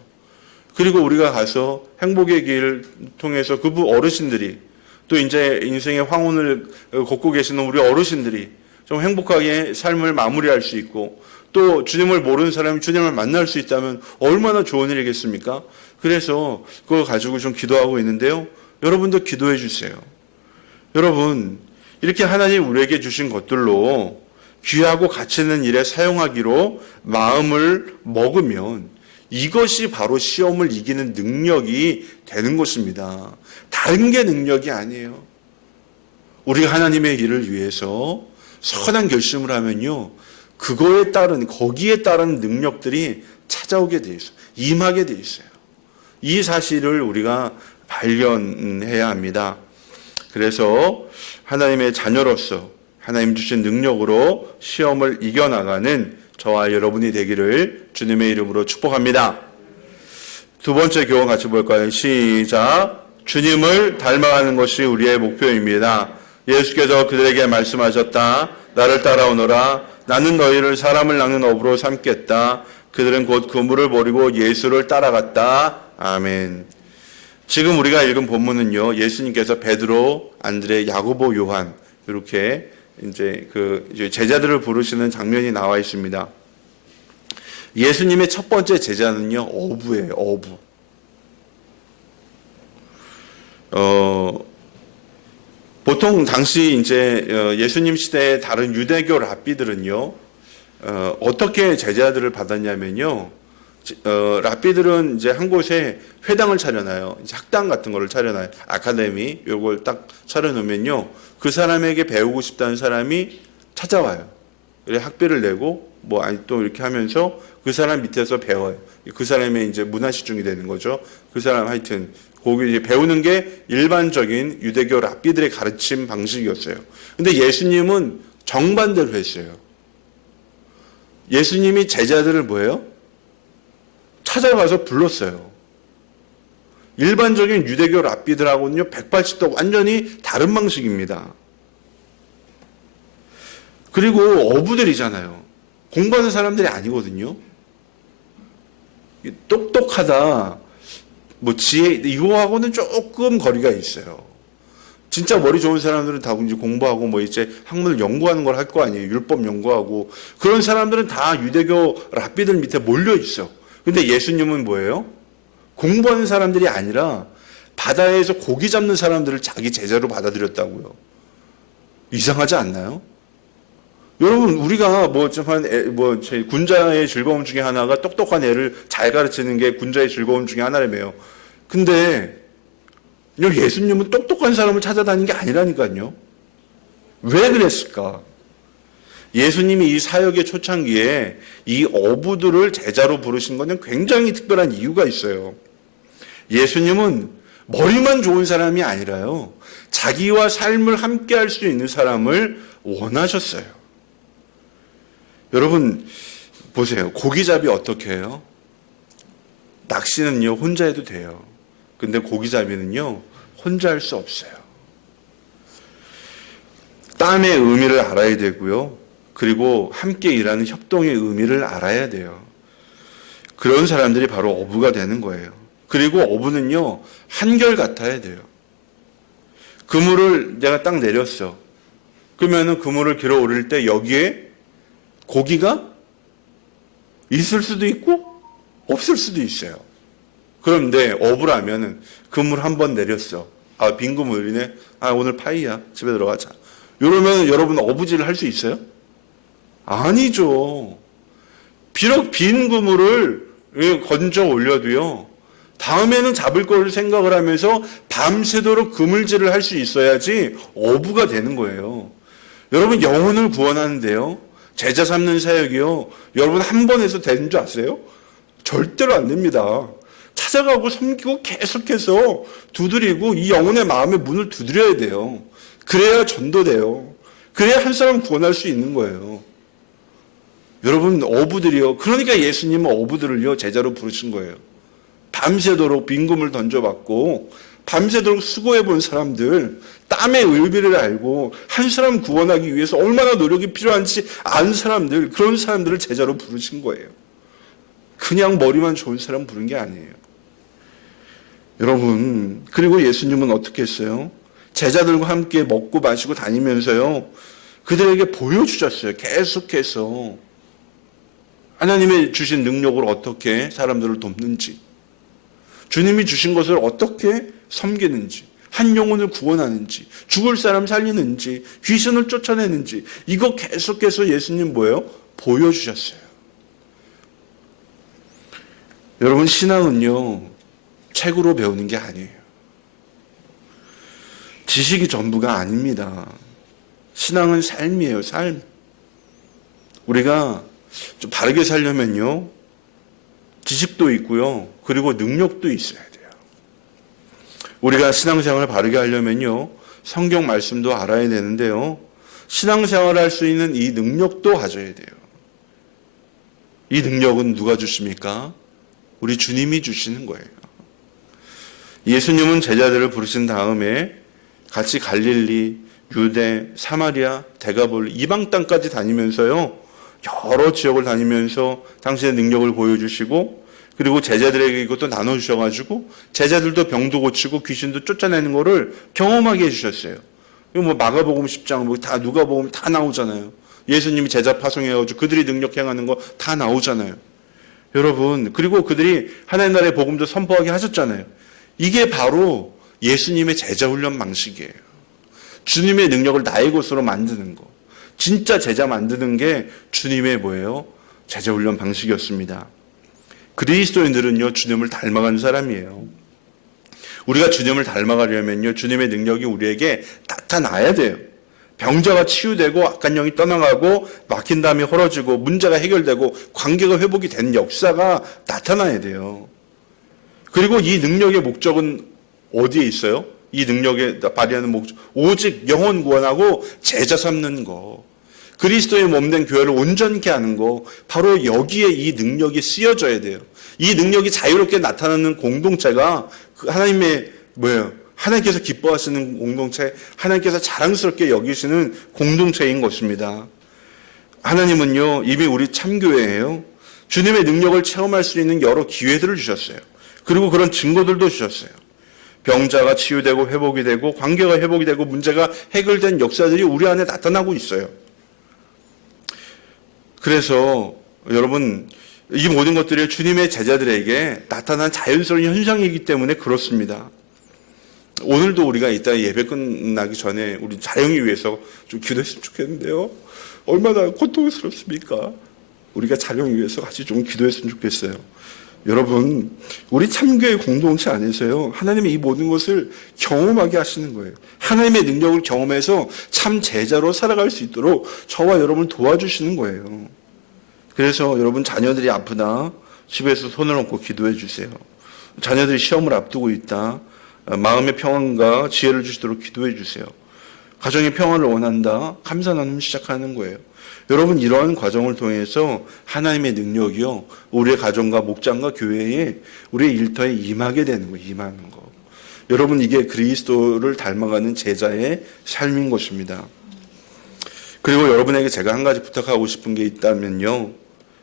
그리고 우리가 가서 행복의 길을 통해서 그 어르신들이, 또 이제 인생의 황혼을 걷고 계시는 우리 어르신들이 좀 행복하게 삶을 마무리할 수 있고, 또 주님을 모르는 사람이 주님을 만날 수 있다면 얼마나 좋은 일이겠습니까? 그래서 그걸 가지고 좀 기도하고 있는데요, 여러분도 기도해 주세요. 여러분, 이렇게 하나님 우리에게 주신 것들로 귀하고 가치 있는 일에 사용하기로 마음을 먹으면 이것이 바로 시험을 이기는 능력이 되는 것입니다. 다른 게 능력이 아니에요. 우리가 하나님의 일을 위해서 선한 결심을 하면요, 거기에 따른 능력들이 찾아오게 돼 있어요. 임하게 돼 있어요. 이 사실을 우리가 발견해야 합니다. 그래서 하나님의 자녀로서 하나님 주신 능력으로 시험을 이겨나가는 저와 여러분이 되기를 주님의 이름으로 축복합니다. 두 번째 교훈 같이 볼까요? 시작. 주님을 닮아가는 것이 우리의 목표입니다. 예수께서 그들에게 말씀하셨다. 나를 따라오너라. 나는 너희를 사람을 낚는 어부로 삼겠다. 그들은 곧 그물을 버리고 예수를 따라갔다. 아멘. 지금 우리가 읽은 본문은요, 예수님께서 베드로, 안드레, 야고보, 요한 이렇게 이제 제자들을 부르시는 장면이 나와 있습니다. 예수님의 첫 번째 제자는요, 어부예요. 어부. 보통 당시 이제 예수님 시대의 다른 유대교 랍비들은요, 어떻게 제자들을 받았냐면요, 랍비들은 이제 한 곳에 회당을 차려놔요. 이제 학당 같은 거를 차려놔요. 아카데미 요걸 딱 차려놓으면요, 그 사람에게 배우고 싶다는 사람이 찾아와요. 그래 학비를 내고 뭐 아니 또 이렇게 하면서 그 사람 밑에서 배워요. 그 사람의 이제 문화시중이 되는 거죠. 그 사람 하여튼 거기 이제 배우는 게 일반적인 유대교 랍비들의 가르침 방식이었어요. 근데 예수님은 정반대로 했어요. 예수님이 제자들을 뭐예요? 찾아가서 불렀어요. 일반적인 유대교 랍비들하고는요 180도 완전히 다른 방식입니다. 그리고 어부들이잖아요. 공부하는 사람들이 아니거든요. 똑똑하다, 뭐 지혜, 이거하고는 조금 거리가 있어요. 진짜 머리 좋은 사람들은 다 이제 공부하고 뭐 이제 학문을 연구하는 걸 할 거 아니에요. 율법 연구하고. 그런 사람들은 다 유대교 랍비들 밑에 몰려 있어. 근데 예수님은 뭐예요? 공부하는 사람들이 아니라 바다에서 고기 잡는 사람들을 자기 제자로 받아들였다고요. 이상하지 않나요? 여러분, 우리가 제 군자의 즐거움 중에 하나가 똑똑한 애를 잘 가르치는 게 군자의 즐거움 중에 하나라며요. 근데 예수님은 똑똑한 사람을 찾아다니는 게 아니라니까요. 왜 그랬을까? 예수님이 이 사역의 초창기에 이 어부들을 제자로 부르신 것은 굉장히 특별한 이유가 있어요. 예수님은 머리만 좋은 사람이 아니라요, 자기와 삶을 함께 할 수 있는 사람을 원하셨어요. 여러분 보세요. 고기잡이 어떻게 해요? 낚시는요 혼자 해도 돼요. 근데 고기잡이는요 혼자 할 수 없어요. 땀의 의미를 알아야 되고요. 그리고 함께 일하는 협동의 의미를 알아야 돼요. 그런 사람들이 바로 어부가 되는 거예요. 그리고 어부는요 한결 같아야 돼요. 그물을 내가 딱 내렸어. 그러면은 그물을 길어 오를 때 여기에 고기가 있을 수도 있고 없을 수도 있어요. 그런데 어부라면은 그물 한 번 내렸어. 아, 빈 그물이네. 아, 오늘 파이야. 집에 들어가자. 이러면 여러분 어부질을 할 수 있어요? 아니죠. 비록 빈 그물을 건져 올려도요, 다음에는 잡을 거를 생각을 하면서 밤새도록 그물질을 할 수 있어야지 어부가 되는 거예요. 여러분 영혼을 구원하는데요, 제자 삼는 사역이요, 여러분 한 번 해서 되는 줄 아세요? 절대로 안 됩니다. 찾아가고 섬기고 계속해서 두드리고 이 영혼의 마음의 문을 두드려야 돼요. 그래야 전도돼요. 그래야 한 사람 구원할 수 있는 거예요. 여러분 어부들이요, 그러니까 예수님은 어부들을요 제자로 부르신 거예요. 밤새도록 빈금을 던져봤고 밤새도록 수고해본 사람들, 땀의 의미를 알고 한 사람 구원하기 위해서 얼마나 노력이 필요한지 아는 사람들, 그런 사람들을 제자로 부르신 거예요. 그냥 머리만 좋은 사람 부른 게 아니에요. 여러분, 그리고 예수님은 어떻게 했어요? 제자들과 함께 먹고 마시고 다니면서요, 그들에게 보여주셨어요. 계속해서 하나님의 주신 능력으로 어떻게 사람들을 돕는지, 주님이 주신 것을 어떻게 섬기는지, 한 영혼을 구원하는지, 죽을 사람 살리는지, 귀신을 쫓아내는지, 이거 계속해서 예수님 뭐예요? 보여주셨어요. 여러분 신앙은요 책으로 배우는 게 아니에요. 지식이 전부가 아닙니다. 신앙은 삶이에요. 삶. 우리가 좀 바르게 살려면요 지식도 있고요, 그리고 능력도 있어야 돼요. 우리가 신앙생활을 바르게 하려면요 성경 말씀도 알아야 되는데요, 신앙생활을 할 수 있는 이 능력도 가져야 돼요. 이 능력은 누가 주십니까? 우리 주님이 주시는 거예요. 예수님은 제자들을 부르신 다음에 같이 갈릴리, 유대, 사마리아, 데가볼리, 이방 땅까지 다니면서요 여러 지역을 다니면서 당신의 능력을 보여주시고, 그리고 제자들에게 이것도 나눠주셔가지고 제자들도 병도 고치고 귀신도 쫓아내는 거를 경험하게 해주셨어요. 이거 뭐 마가복음 10장, 뭐 다 누가복음 다 나오잖아요. 예수님이 제자 파송해가지고 그들이 능력 행하는 거 다 나오잖아요. 여러분, 그리고 그들이 하나님 나라의 복음도 선포하게 하셨잖아요. 이게 바로 예수님의 제자 훈련 방식이에요. 주님의 능력을 나의 것으로 만드는 거. 진짜 제자 만드는 게 주님의 뭐예요? 제자 훈련 방식이었습니다. 그리스도인들은요, 주님을 닮아가는 사람이에요. 우리가 주님을 닮아가려면요, 주님의 능력이 우리에게 나타나야 돼요. 병자가 치유되고 악한 영이 떠나가고 막힌 담이 헐어지고 문제가 해결되고 관계가 회복이 되는 역사가 나타나야 돼요. 그리고 이 능력의 목적은 어디에 있어요? 이 능력에 발휘하는 목적, 오직 영혼 구원하고 제자 삼는 거, 그리스도의 몸된 교회를 온전케 하는 거, 바로 여기에 이 능력이 쓰여져야 돼요. 이 능력이 자유롭게 나타나는 공동체가 하나님의 뭐예요? 하나님께서 기뻐하시는 공동체, 하나님께서 자랑스럽게 여기시는 공동체인 것입니다. 하나님은요, 이미 우리 참교회예요. 주님의 능력을 체험할 수 있는 여러 기회들을 주셨어요. 그리고 그런 증거들도 주셨어요. 병자가 치유되고 회복이 되고 관계가 회복이 되고 문제가 해결된 역사들이 우리 안에 나타나고 있어요. 그래서 여러분, 이 모든 것들이 주님의 제자들에게 나타난 자연스러운 현상이기 때문에 그렇습니다. 오늘도 우리가 이따 예배 끝나기 전에 우리 자영이 위해서 좀 기도했으면 좋겠는데요. 얼마나 고통스럽습니까? 우리가 자영이 위해서 같이 좀 기도했으면 좋겠어요. 여러분, 우리 참교회 공동체 안에서요, 하나님이 이 모든 것을 경험하게 하시는 거예요. 하나님의 능력을 경험해서 참 제자로 살아갈 수 있도록 저와 여러분을 도와주시는 거예요. 그래서 여러분, 자녀들이 아프다, 집에서 손을 얹고 기도해 주세요. 자녀들이 시험을 앞두고 있다, 마음의 평안과 지혜를 주시도록 기도해 주세요. 가정의 평안을 원한다, 감사 나눔 시작하는 거예요. 여러분, 이러한 과정을 통해서 하나님의 능력이요, 우리의 가정과 목장과 교회에, 우리의 일터에 임하게 되는 거예요. 임하는 거. 여러분, 이게 그리스도를 닮아가는 제자의 삶인 것입니다. 그리고 여러분에게 제가 한 가지 부탁하고 싶은 게 있다면요,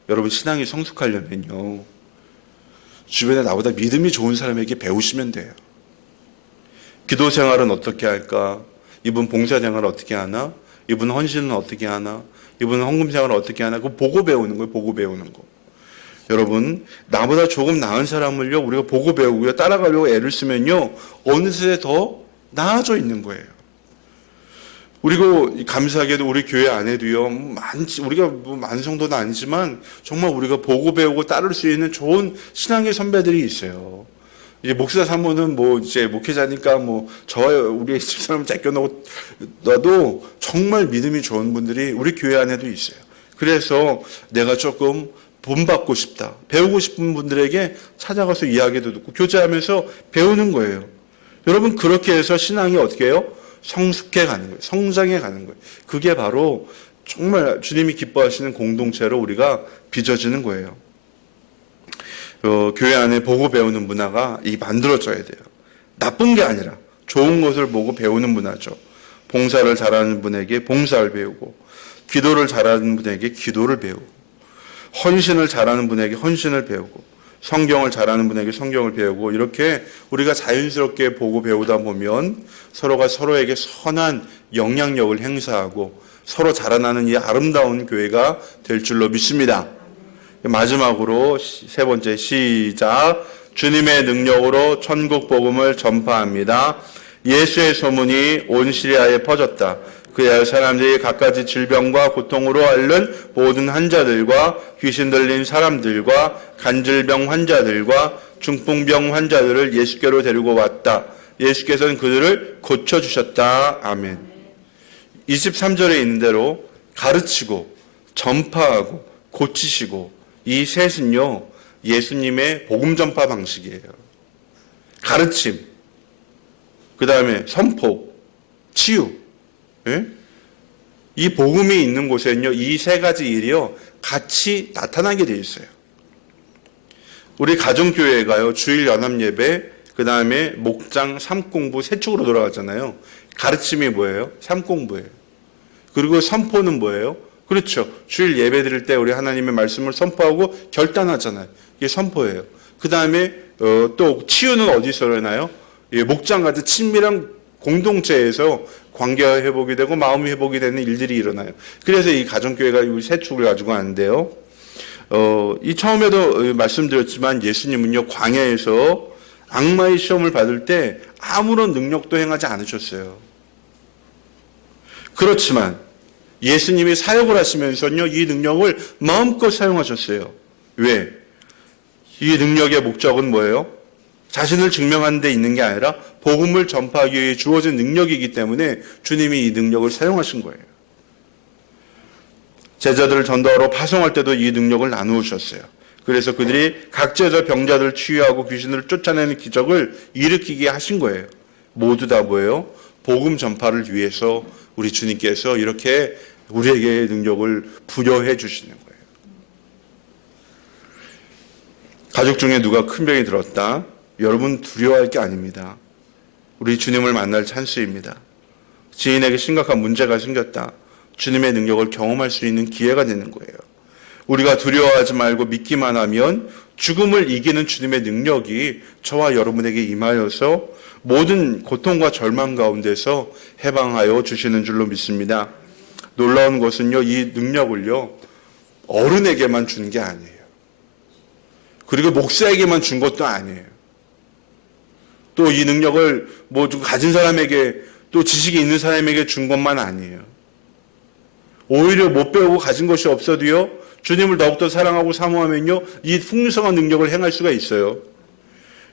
여러분 신앙이 성숙하려면요, 주변에 나보다 믿음이 좋은 사람에게 배우시면 돼요. 기도 생활은 어떻게 할까? 이분 봉사 생활을 어떻게 하나? 이분 헌신은 어떻게 하나? 이분 헌금 생활을 어떻게 하나? 그거 보고 배우는 거예요. 보고 배우는 거. 여러분, 나보다 조금 나은 사람을요, 우리가 보고 배우고요, 따라가려고 애를 쓰면요, 어느새 더 나아져 있는 거예요. 그리고 감사하게도 우리 교회 안에도요, 우리가 뭐 많은 정도는 아니지만 정말 우리가 보고 배우고 따를 수 있는 좋은 신앙의 선배들이 있어요. 이제 목사 사모는 뭐 이제 목회자니까 뭐 저와 우리 집사람 제껴놓아도 정말 믿음이 좋은 분들이 우리 교회 안에도 있어요. 그래서 내가 조금 본받고 싶다, 배우고 싶은 분들에게 찾아가서 이야기도 듣고 교제하면서 배우는 거예요. 여러분, 그렇게 해서 신앙이 어떻게 해요? 성숙해 가는 거예요. 성장해 가는 거예요. 그게 바로 정말 주님이 기뻐하시는 공동체로 우리가 빚어지는 거예요. 교회 안에 보고 배우는 문화가 만들어져야 돼요. 나쁜 게 아니라 좋은 것을 보고 배우는 문화죠. 봉사를 잘하는 분에게 봉사를 배우고, 기도를 잘하는 분에게 기도를 배우고, 헌신을 잘하는 분에게 헌신을 배우고, 성경을 잘하는 분에게 성경을 배우고, 이렇게 우리가 자연스럽게 보고 배우다 보면 서로가 서로에게 선한 영향력을 행사하고 서로 자라나는 이 아름다운 교회가 될 줄로 믿습니다. 마지막으로 세 번째, 시작. 주님의 능력으로 천국 복음을 전파합니다. 예수의 소문이 온 시리아에 퍼졌다. 그리하여 사람들이 갖가지 질병과 고통으로 앓는 모든 환자들과 귀신 들린 사람들과 간질병 환자들과 중풍병 환자들을 예수께로 데리고 왔다. 예수께서는 그들을 고쳐주셨다. 아멘. 23절에 있는 대로 가르치고 전파하고 고치시고, 이 셋은요, 예수님의 복음 전파 방식이에요. 가르침, 그 다음에 선포, 치유. 예? 이 복음이 있는 곳에는요, 이 세 가지 일이요, 같이 나타나게 돼 있어요. 우리 가정교회가요, 주일 연합예배, 그 다음에 목장, 삶공부 세 축으로 돌아가잖아요. 가르침이 뭐예요? 삶공부예요. 그리고 선포는 뭐예요? 그렇죠. 주일 예배 드릴 때 우리 하나님의 말씀을 선포하고 결단하잖아요. 이게 선포예요. 그 다음에 또 치유는 어디서 일어나요? 목장 같은 친밀한 공동체에서 관계가 회복이 되고 마음이 회복이 되는 일들이 일어나요. 그래서 이 가정교회가 이 세 축을 가지고 하는데요. 이 처음에도 말씀드렸지만 예수님은요, 광야에서 악마의 시험을 받을 때 아무런 능력도 행하지 않으셨어요. 그렇지만 예수님이 사역을 하시면서요, 이 능력을 마음껏 사용하셨어요. 왜? 이 능력의 목적은 뭐예요? 자신을 증명하는 데 있는 게 아니라 복음을 전파하기 위해 주어진 능력이기 때문에 주님이 이 능력을 사용하신 거예요. 제자들을 전도하러 파송할 때도 이 능력을 나누셨어요. 그래서 그들이 각지에서 병자들을 치유하고 귀신을 쫓아내는 기적을 일으키게 하신 거예요. 모두 다 뭐예요? 복음 전파를 위해서 우리 주님께서 이렇게 우리에게 능력을 부여해 주시는 거예요. 가족 중에 누가 큰 병이 들었다. 여러분 두려워할 게 아닙니다. 우리 주님을 만날 찬스입니다. 지인에게 심각한 문제가 생겼다. 주님의 능력을 경험할 수 있는 기회가 되는 거예요. 우리가 두려워하지 말고 믿기만 하면 죽음을 이기는 주님의 능력이 저와 여러분에게 임하여서 모든 고통과 절망 가운데서 해방하여 주시는 줄로 믿습니다. 놀라운 것은요, 이 능력을요, 어른에게만 준 게 아니에요. 그리고 목사에게만 준 것도 아니에요. 또 이 능력을 뭐 가진 사람에게, 또 지식이 있는 사람에게 준 것만 아니에요. 오히려 못 배우고 가진 것이 없어도요, 주님을 더욱더 사랑하고 사모하면요, 이 풍성한 능력을 행할 수가 있어요.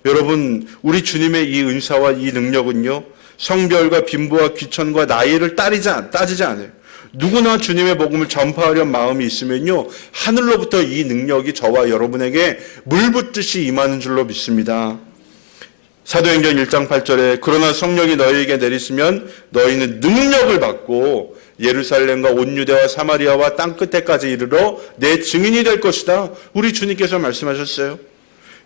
여러분, 우리 주님의 이 은사와 이 능력은요, 성별과 빈부와 귀천과 나이를 따지지 않아요. 누구나 주님의 복음을 전파하려는 마음이 있으면요, 하늘로부터 이 능력이 저와 여러분에게 물 붓듯이 임하는 줄로 믿습니다. 사도행전 1장 8절에 그러나 성령이 너희에게 내리시면 너희는 능력을 받고 예루살렘과 온 유대와 사마리아와 땅 끝에까지 이르러 내 증인이 될 것이다. 우리 주님께서 말씀하셨어요.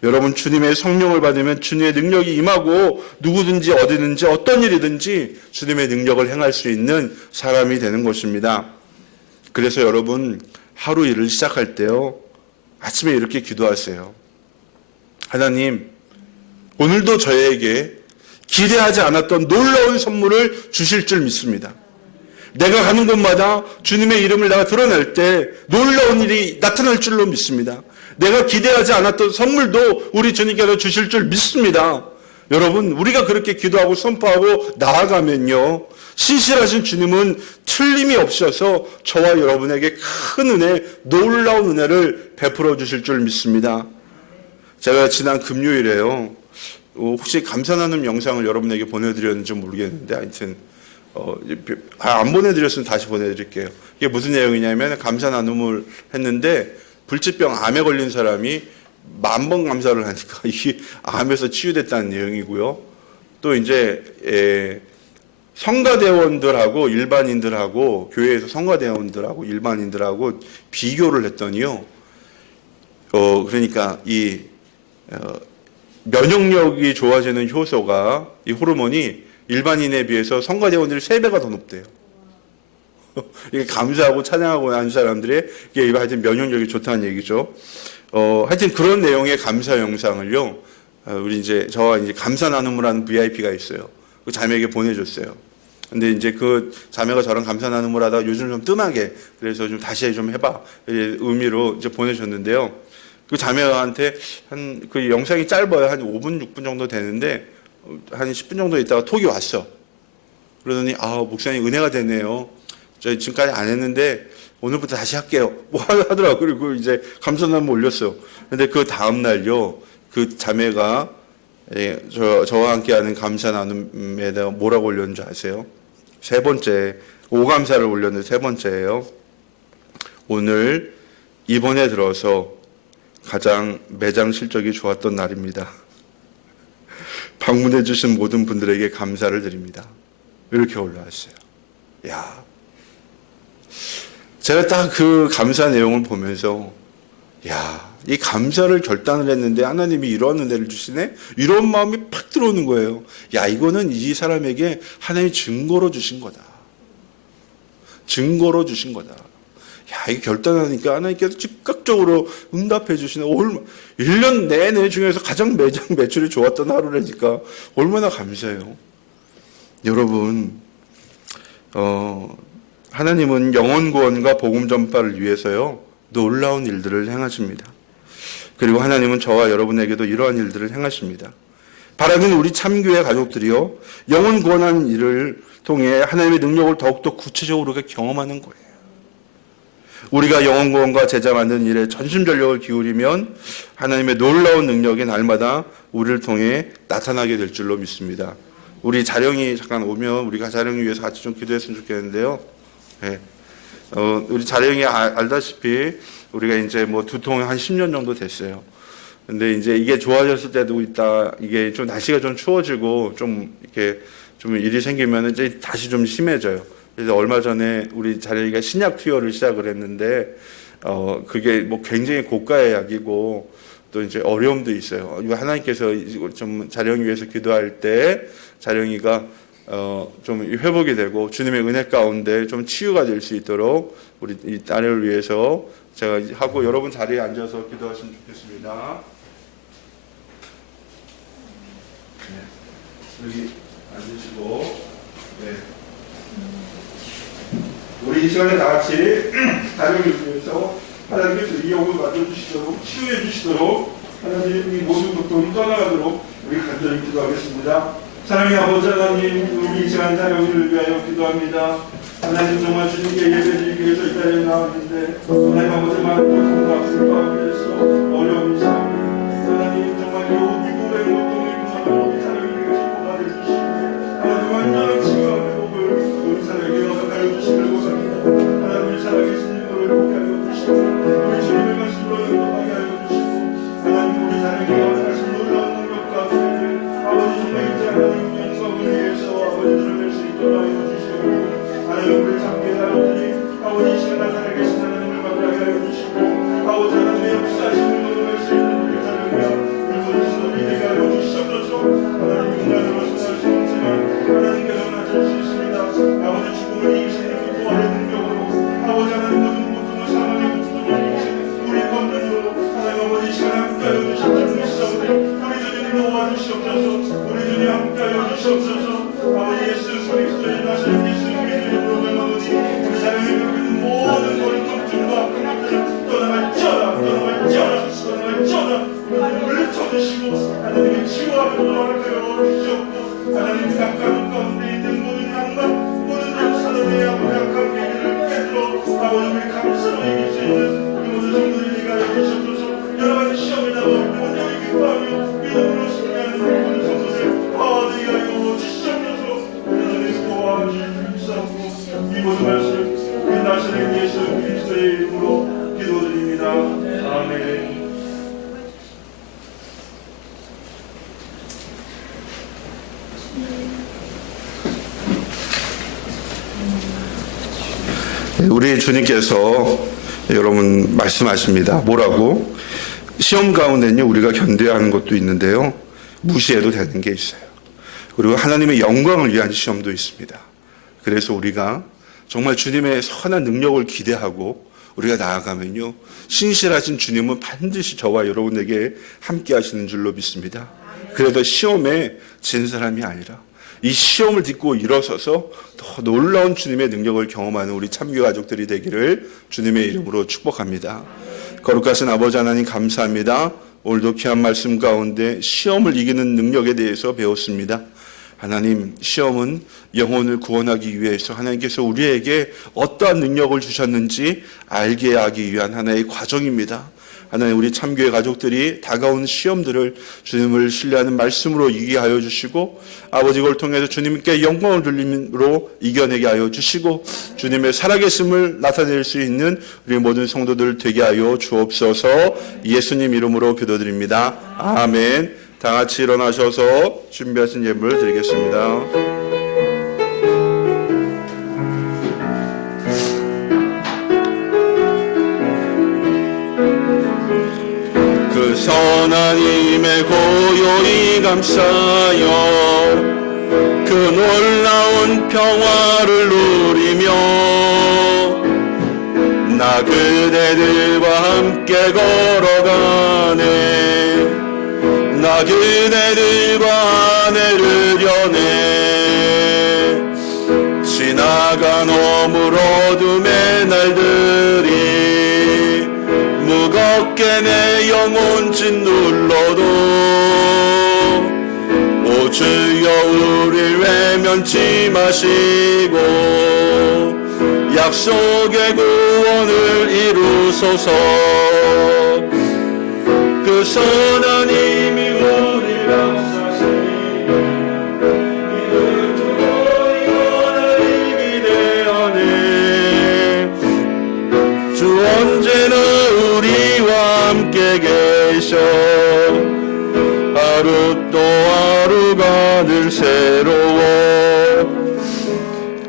여러분, 주님의 성령을 받으면 주님의 능력이 임하고 누구든지 어디든지 어떤 일이든지 주님의 능력을 행할 수 있는 사람이 되는 것입니다. 그래서 여러분, 하루 일을 시작할 때요, 아침에 이렇게 기도하세요. 하나님, 오늘도 저에게 기대하지 않았던 놀라운 선물을 주실 줄 믿습니다. 내가 가는 곳마다 주님의 이름을 내가 드러낼 때 놀라운 일이 나타날 줄로 믿습니다. 내가 기대하지 않았던 선물도 우리 주님께서 주실 줄 믿습니다. 여러분, 우리가 그렇게 기도하고 선포하고 나아가면요, 신실하신 주님은 틀림이 없어서 저와 여러분에게 큰 은혜, 놀라운 은혜를 베풀어 주실 줄 믿습니다. 제가 지난 금요일에요, 혹시 감사 나눔 영상을 여러분에게 보내드렸는지 모르겠는데, 하여튼 안 보내드렸으면 다시 보내드릴게요. 이게 무슨 내용이냐면, 감사 나눔을 했는데 불치병 암에 걸린 사람이 10,000번 감사를 하니까 이게 암에서 치유됐다는 내용이고요. 또 이제 성가대원들하고 일반인들하고, 교회에서 성가대원들하고 일반인들하고 비교를 했더니요, 그러니까 이 면역력이 좋아지는 효소가, 이 호르몬이 일반인에 비해서 성가대원들이 3배가 더 높대요. 이게 감사하고 찬양하고 하는 사람들의, 이게 하여튼 면역력이 좋다는 얘기죠. 하여튼 그런 내용의 감사 영상을요, 우리 이제 저와 이제 감사 나눔을 하는 VIP가 있어요. 그 자매에게 보내줬어요. 근데 이제 그 자매가 저랑 감사 나눔을 하다가 요즘 좀 뜸하게, 그래서 좀 다시 좀 해봐, 의미로 이제 보내줬는데요. 그 자매한테 그 영상이 짧아요. 한 5분, 6분 정도 되는데, 한 10분 정도 있다가 톡이 왔어. 그러더니, 목사님 은혜가 되네요. 저 지금까지 안 했는데 오늘부터 다시 할게요. 뭐 하더라고요. 그리고 이제 감사나무 올렸어요. 근데 그 다음날요, 그 자매가 저와 함께하는 감사 나눔에다가 뭐라고 올렸는지 아세요? 3번째, 오감사를 올렸는데 3번째예요. 오늘 이번에 들어서 가장 매장 실적이 좋았던 날입니다. 방문해 주신 모든 분들에게 감사를 드립니다. 이렇게 올라왔어요. 야, 제가 딱 그 감사 내용을 보면서, 야, 이 감사를 결단을 했는데 하나님이 이런 은혜를 주시네? 이런 마음이 팍 들어오는 거예요. 야, 이거는 이 사람에게 하나님이 증거로 주신 거다. 증거로 주신 거다. 야, 이게 결단하니까 하나님께서 즉각적으로 응답해 주시네. 1년 내내 중에서 가장 매출이 좋았던 하루라니까 얼마나 감사해요. 여러분, 하나님은 영혼 구원과 복음 전파를 위해서요, 놀라운 일들을 행하십니다. 그리고 하나님은 저와 여러분에게도 이러한 일들을 행하십니다. 바라는 우리 참교회 가족들이요, 영혼 구원하는 일을 통해 하나님의 능력을 더욱더 구체적으로 경험하는 거예요. 우리가 영혼 구원과 제자 만드는 일에 전심전력을 기울이면 하나님의 놀라운 능력이 날마다 우리를 통해 나타나게 될 줄로 믿습니다. 우리 자령이 잠깐 오면 우리가 자령을 위해서 같이 좀 기도했으면 좋겠는데요. 네. 우리 자령이 알다시피 우리가 이제 뭐 두통 한 10년 정도 됐어요. 근데 이제 이게 좋아졌을 때도 있다. 이게 좀 날씨가 좀 추워지고 좀 이렇게 좀 일이 생기면 이제 다시 좀 심해져요. 그래서 얼마 전에 우리 자령이가 신약 투여를 시작을 했는데 그게 뭐 굉장히 고가의 약이고 또 이제 어려움도 있어요. 이거 하나님께서 좀 자령이 위해서 기도할 때 자령이가 좀 회복이 되고 주님의 은혜 가운데 좀 치유가 될 수 있도록 우리 이 딸을 위해서 제가 하고 여러분 자리에 앉아서 기도하시면 좋겠습니다. 네. 여기 앉으시고, 네. 우리 이 시간에 다 같이 자령을 위해서 하나님께서 이 영을 만져주시도록 치유해 주시도록 하나님 이 모든 고통이 떠나가도록 우리 간절히 기도하겠습니다. 사랑의 아버지 하나님, 우리 이 시간 자령을 위하여 기도합니다. 하나님 정말 주님께 예배드리기 위해서 이 자리에 나왔는데 하나님 아버지 많은 고통과 불과 위해서 어려움이 있사옵니다. 하나님 정말 이 미국의 고통을 분하고 우리 사랑을 위해서 받아 주시고 하나님 완전한 치유와 회복을 우리 사랑에게 허락하여 주시기를 원합니다. 하나님 살아계신 님을 보게 하여 주시고 우리 주님의 말씀으로 영접하게 하여 주시고 하나님 우리 사랑에게 허락하신 놀라운 능력과 은혜를 아버지 주님의 입자 하나님 영광을 위해서 아버지 드러낼 수 있도록 하여 주시고 하나님 우리 참교회 가족들이 아버지 이 시간 살아계신 하나님을 만나게 하여 주시고 아버지 하나님의 역사하심을 거듭할 수 있는 우리 자녀가 이곳에서 우리에게 하여 주시옵소서. 하나님 인간으로 선할 수 없지만 하나님께서 나설 수 있습니다. 아버지 죽음을 이기시는 그 부활의 능력으로 아버지 하나님 모든 고통을 사망의 고통을 이기시는 우리 권능으로 하나님 아버지 이 시간 함께하여 주시옵소서. 우리 주님 도와주시옵소서. 우리 주님 함께하여 주시옵소서. 아버지 예수 그리스도의 나사렛 예수 그리스도의 우리 사랑을 여기는 모든 고통과 근육들을 떠나갈지어다 물리쳐주시고 하나님의 치유와 회복을 하여 주시옵고 하나님 각각 가운데 있는 모든 양반 모든 사람의 약한 계기를 깨뜨려 아버지 우리 감사로 이길 수 있는 이 모든 성도들이 하여 주시옵소서. 여러 가지 시험이 나고 온전히 기뻐하며 믿음으로 승리하는 모든 성도들 하나님 하여 주시옵소서. 하나님 도와주시옵소서. 이 모든 말씀 우리 나사렛 예수 그리스도의 이름으로 기도드립니다. 아멘. 우리 주님께서 여러분 말씀하십니다. 뭐라고? 시험 가운데는요 우리가 견뎌야 하는 것도 있는데요 무시해도 되는 게 있어요. 그리고 하나님의 영광을 위한 시험도 있습니다. 그래서 우리가 정말 주님의 선한 능력을 기대하고 우리가 나아가면요 신실하신 주님은 반드시 저와 여러분에게 함께 하시는 줄로 믿습니다. 그래도 시험에 진 사람이 아니라 이 시험을 딛고 일어서서 더 놀라운 주님의 능력을 경험하는 우리 참교 가족들이 되기를 주님의 이름으로 축복합니다. 거룩하신 아버지 하나님 감사합니다. 오늘도 귀한 말씀 가운데 시험을 이기는 능력에 대해서 배웠습니다. 하나님, 시험은 영혼을 구원하기 위해서 하나님께서 우리에게 어떠한 능력을 주셨는지 알게 하기 위한 하나의 과정입니다. 하나님, 우리 참교회 가족들이 다가온 시험들을 주님을 신뢰하는 말씀으로 이기게 하여 주시고 아버지 그걸 통해서 주님께 영광을 돌림으로 이겨내게 하여 주시고 주님의 살아계심을 나타낼 수 있는 우리 모든 성도들 되게 하여 주옵소서. 예수님 이름으로 기도드립니다. 아멘. 다 같이 일어나셔서 준비하신 예물을 드리겠습니다. 그 선한 힘에 고요히 감싸여 그 놀라운 평화를 누리며 나 그대들과 함께 걸어가네. 나 그대들과 내르려네. 지나간 어물 어둠의 날들이 무겁게 내 영혼 짓눌러도 면치 마시고 약속의 구원을 이루소서. 그 선한 힘이 우리 감싸시니 이를 두고 일어나 이기되어네. 주 언제나 우리와 함께 계셔 하루 또 하루가 늘 새로워.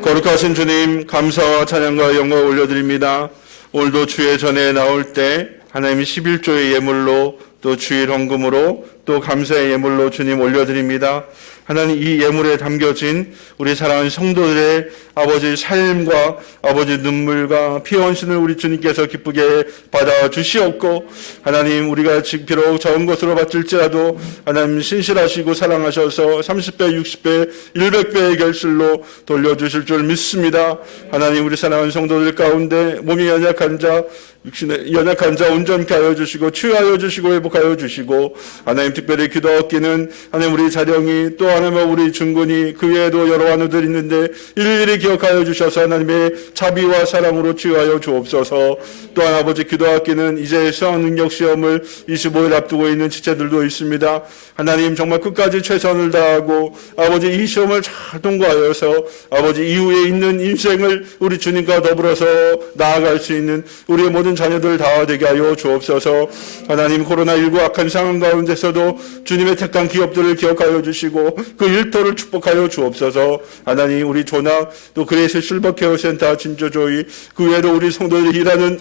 거룩하신 주님, 감사와 찬양과 영광을 올려드립니다. 오늘도 주의 전에 나올 때 하나님이 11조의 예물로 또 주일 헌금으로 또 감사의 예물로 주님 올려드립니다. 하나님, 이 예물에 담겨진 우리 사랑하는 성도들의 아버지 삶과 아버지 눈물과 피 헌신을 우리 주님께서 기쁘게 받아 주시옵고, 하나님, 우리가 비록 적은 것으로 받을지라도 하나님 신실하시고 사랑하셔서 30배, 60배, 100배의 결실로 돌려주실 줄 믿습니다. 하나님, 우리 사랑하는 성도들 가운데 몸이 연약한 자, 육신의 연약한 자 온전케 하여 주시고 치유하여 주시고 회복하여 주시고, 하나님 특별히 기도 얻기는 하나님 우리 자령이 또 하나님 우리 중군이 그 외에도 여러 환우들 있는데 일일이 기억하여 주셔서 하나님의 자비와 사랑으로 치유하여 주옵소서. 또한 아버지 기도 얻기는 이제 수학 능력 시험을 25일 앞두고 있는 지체들도 있습니다. 하나님 정말 끝까지 최선을 다하고 아버지 이 시험을 잘 통과하여서 아버지 이후에 있는 인생을 우리 주님과 더불어서 나아갈 수 있는 우리의 모든 자녀들 다 되게 하여 주옵소서. 하나님, 코로나19 악한 상황 가운데서도 주님의 택한 기업들을 기억하여 주시고 그 일터를 축복하여 주옵소서. 하나님, 우리 조나 또 그레이스 실버케어 센터 진저조이 그 외에도 우리 성도들이 일하는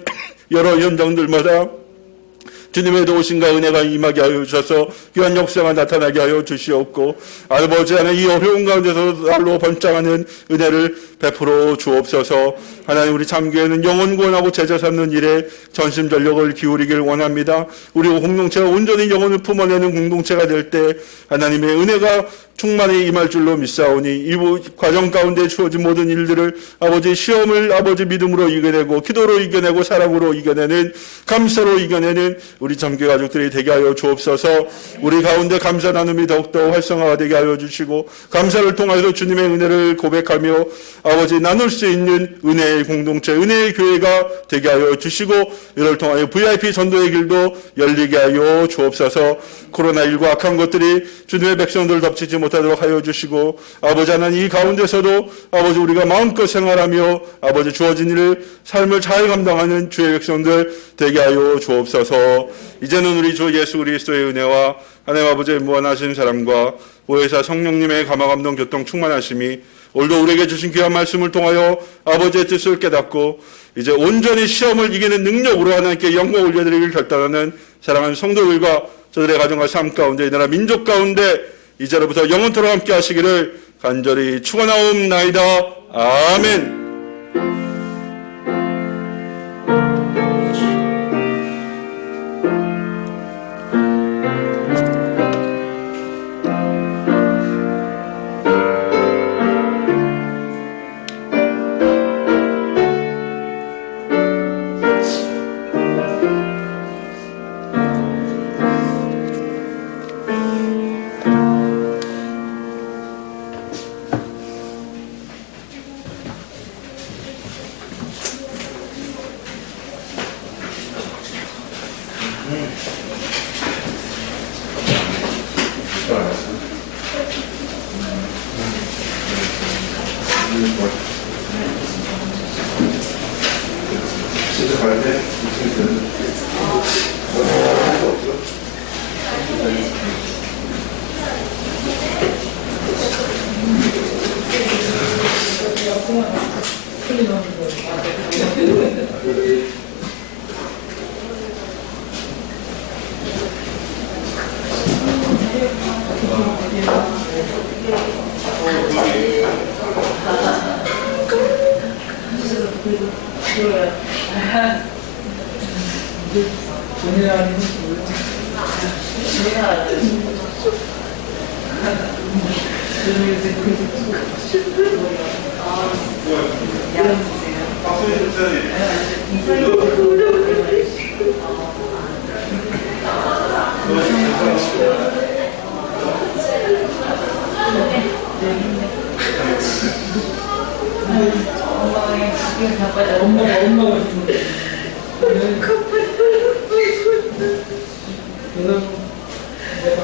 여러 현장들마다 주님의 도우심과 은혜가 임하게 하여 주셔서 귀한 역사가 나타나게 하여 주시옵고, 아버지 하나님 이 어려운 가운데서 날로 번창하는 은혜를 베풀어 주옵소서. 하나님, 우리 참교회는 영혼 구원하고 제자 삼는 일에 전심전력을 기울이길 원합니다. 우리 공동체가 온전히 영혼을 품어내는 공동체가 될 때 하나님의 은혜가 충만히 임할 줄로 믿사오니 이 과정 가운데 주어진 모든 일들을 아버지 시험을 아버지 믿음으로 이겨내고 기도로 이겨내고 사랑으로 이겨내는 감사로 이겨내는 우리 참교회 가족들이 되게 하여 주옵소서. 우리 가운데 감사 나눔이 더욱더 활성화가 되게 하여 주시고 감사를 통해서 주님의 은혜를 고백하며 아버지 나눌 수 있는 은혜의 공동체, 은혜의 교회가 되게 하여 주시고 이를 통하여 VIP 전도의 길도 열리게 하여 주옵소서. 코로나19 악한 것들이 주님의 백성들을 덮치지 못하도록 하여 주시고 아버지 하나님 이 가운데서도 아버지 우리가 마음껏 생활하며 아버지 주어진 일을 삶을 잘 감당하는 주의 백성들 되게 하여 주옵소서. 이제는 우리 주 예수 그리스도의 은혜와 하나님 아버지의 무한하신 사랑과 보혜사 성령님의 감화감동 교통 충만하심이 오늘도 우리에게 주신 귀한 말씀을 통하여 아버지의 뜻을 깨닫고 이제 온전히 시험을 이기는 능력으로 하나님께 영광 올려드리길 결단하는 사랑하는 성도들과 저들의 가정과 삶 가운데 이 나라 민족 가운데 이제로부터 영원토록 함께 하시기를 간절히 축원하옵나이다. 아멘. 엄마가 해주는 거예요. 그는 내가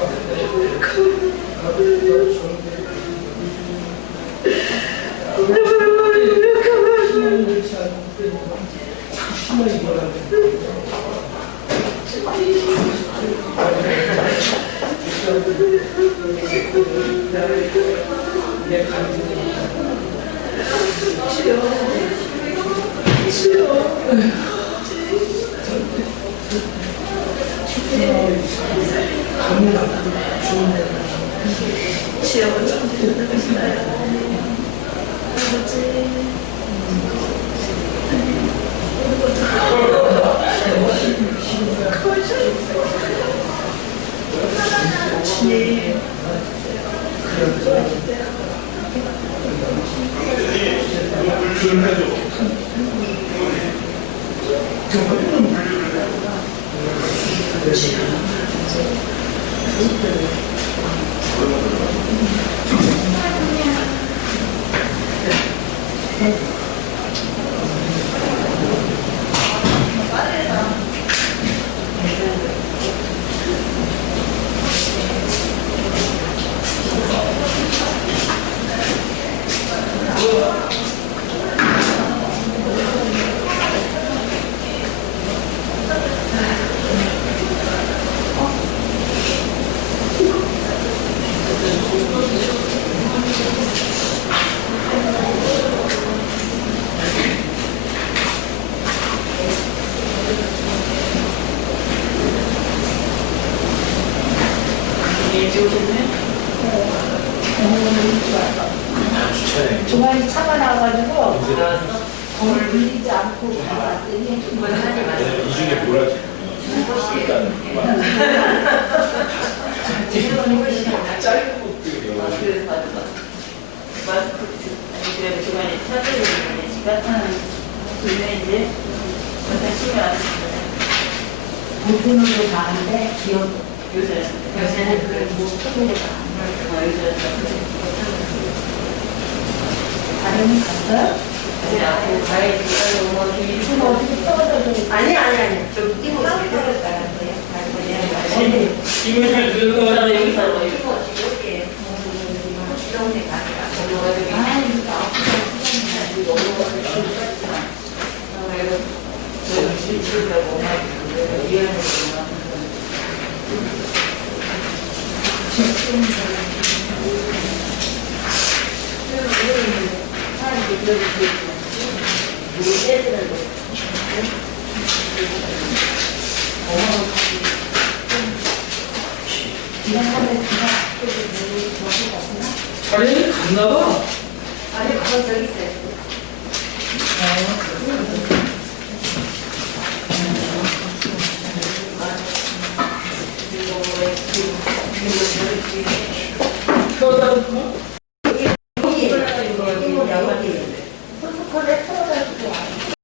주말이 차가 나와가지고 거울 밀리지 않고 왔더니 이 중에 뭐라 짧은 것들이 마스크 그래도 주간에 찾아주는 시간 근데 이제 신경 안 쓰는 보존으로 가는데 요새는 그뭐 토요일에 가. 다른 갔어요? 앞으로 가야지. 지금 어떻게 떨어져서 아니. 좀 이거 들었다. 이것을 들어가 여기서 이렇게 동네 가니까 자리는 갔나 봐. 아니 그건 저기 있어요.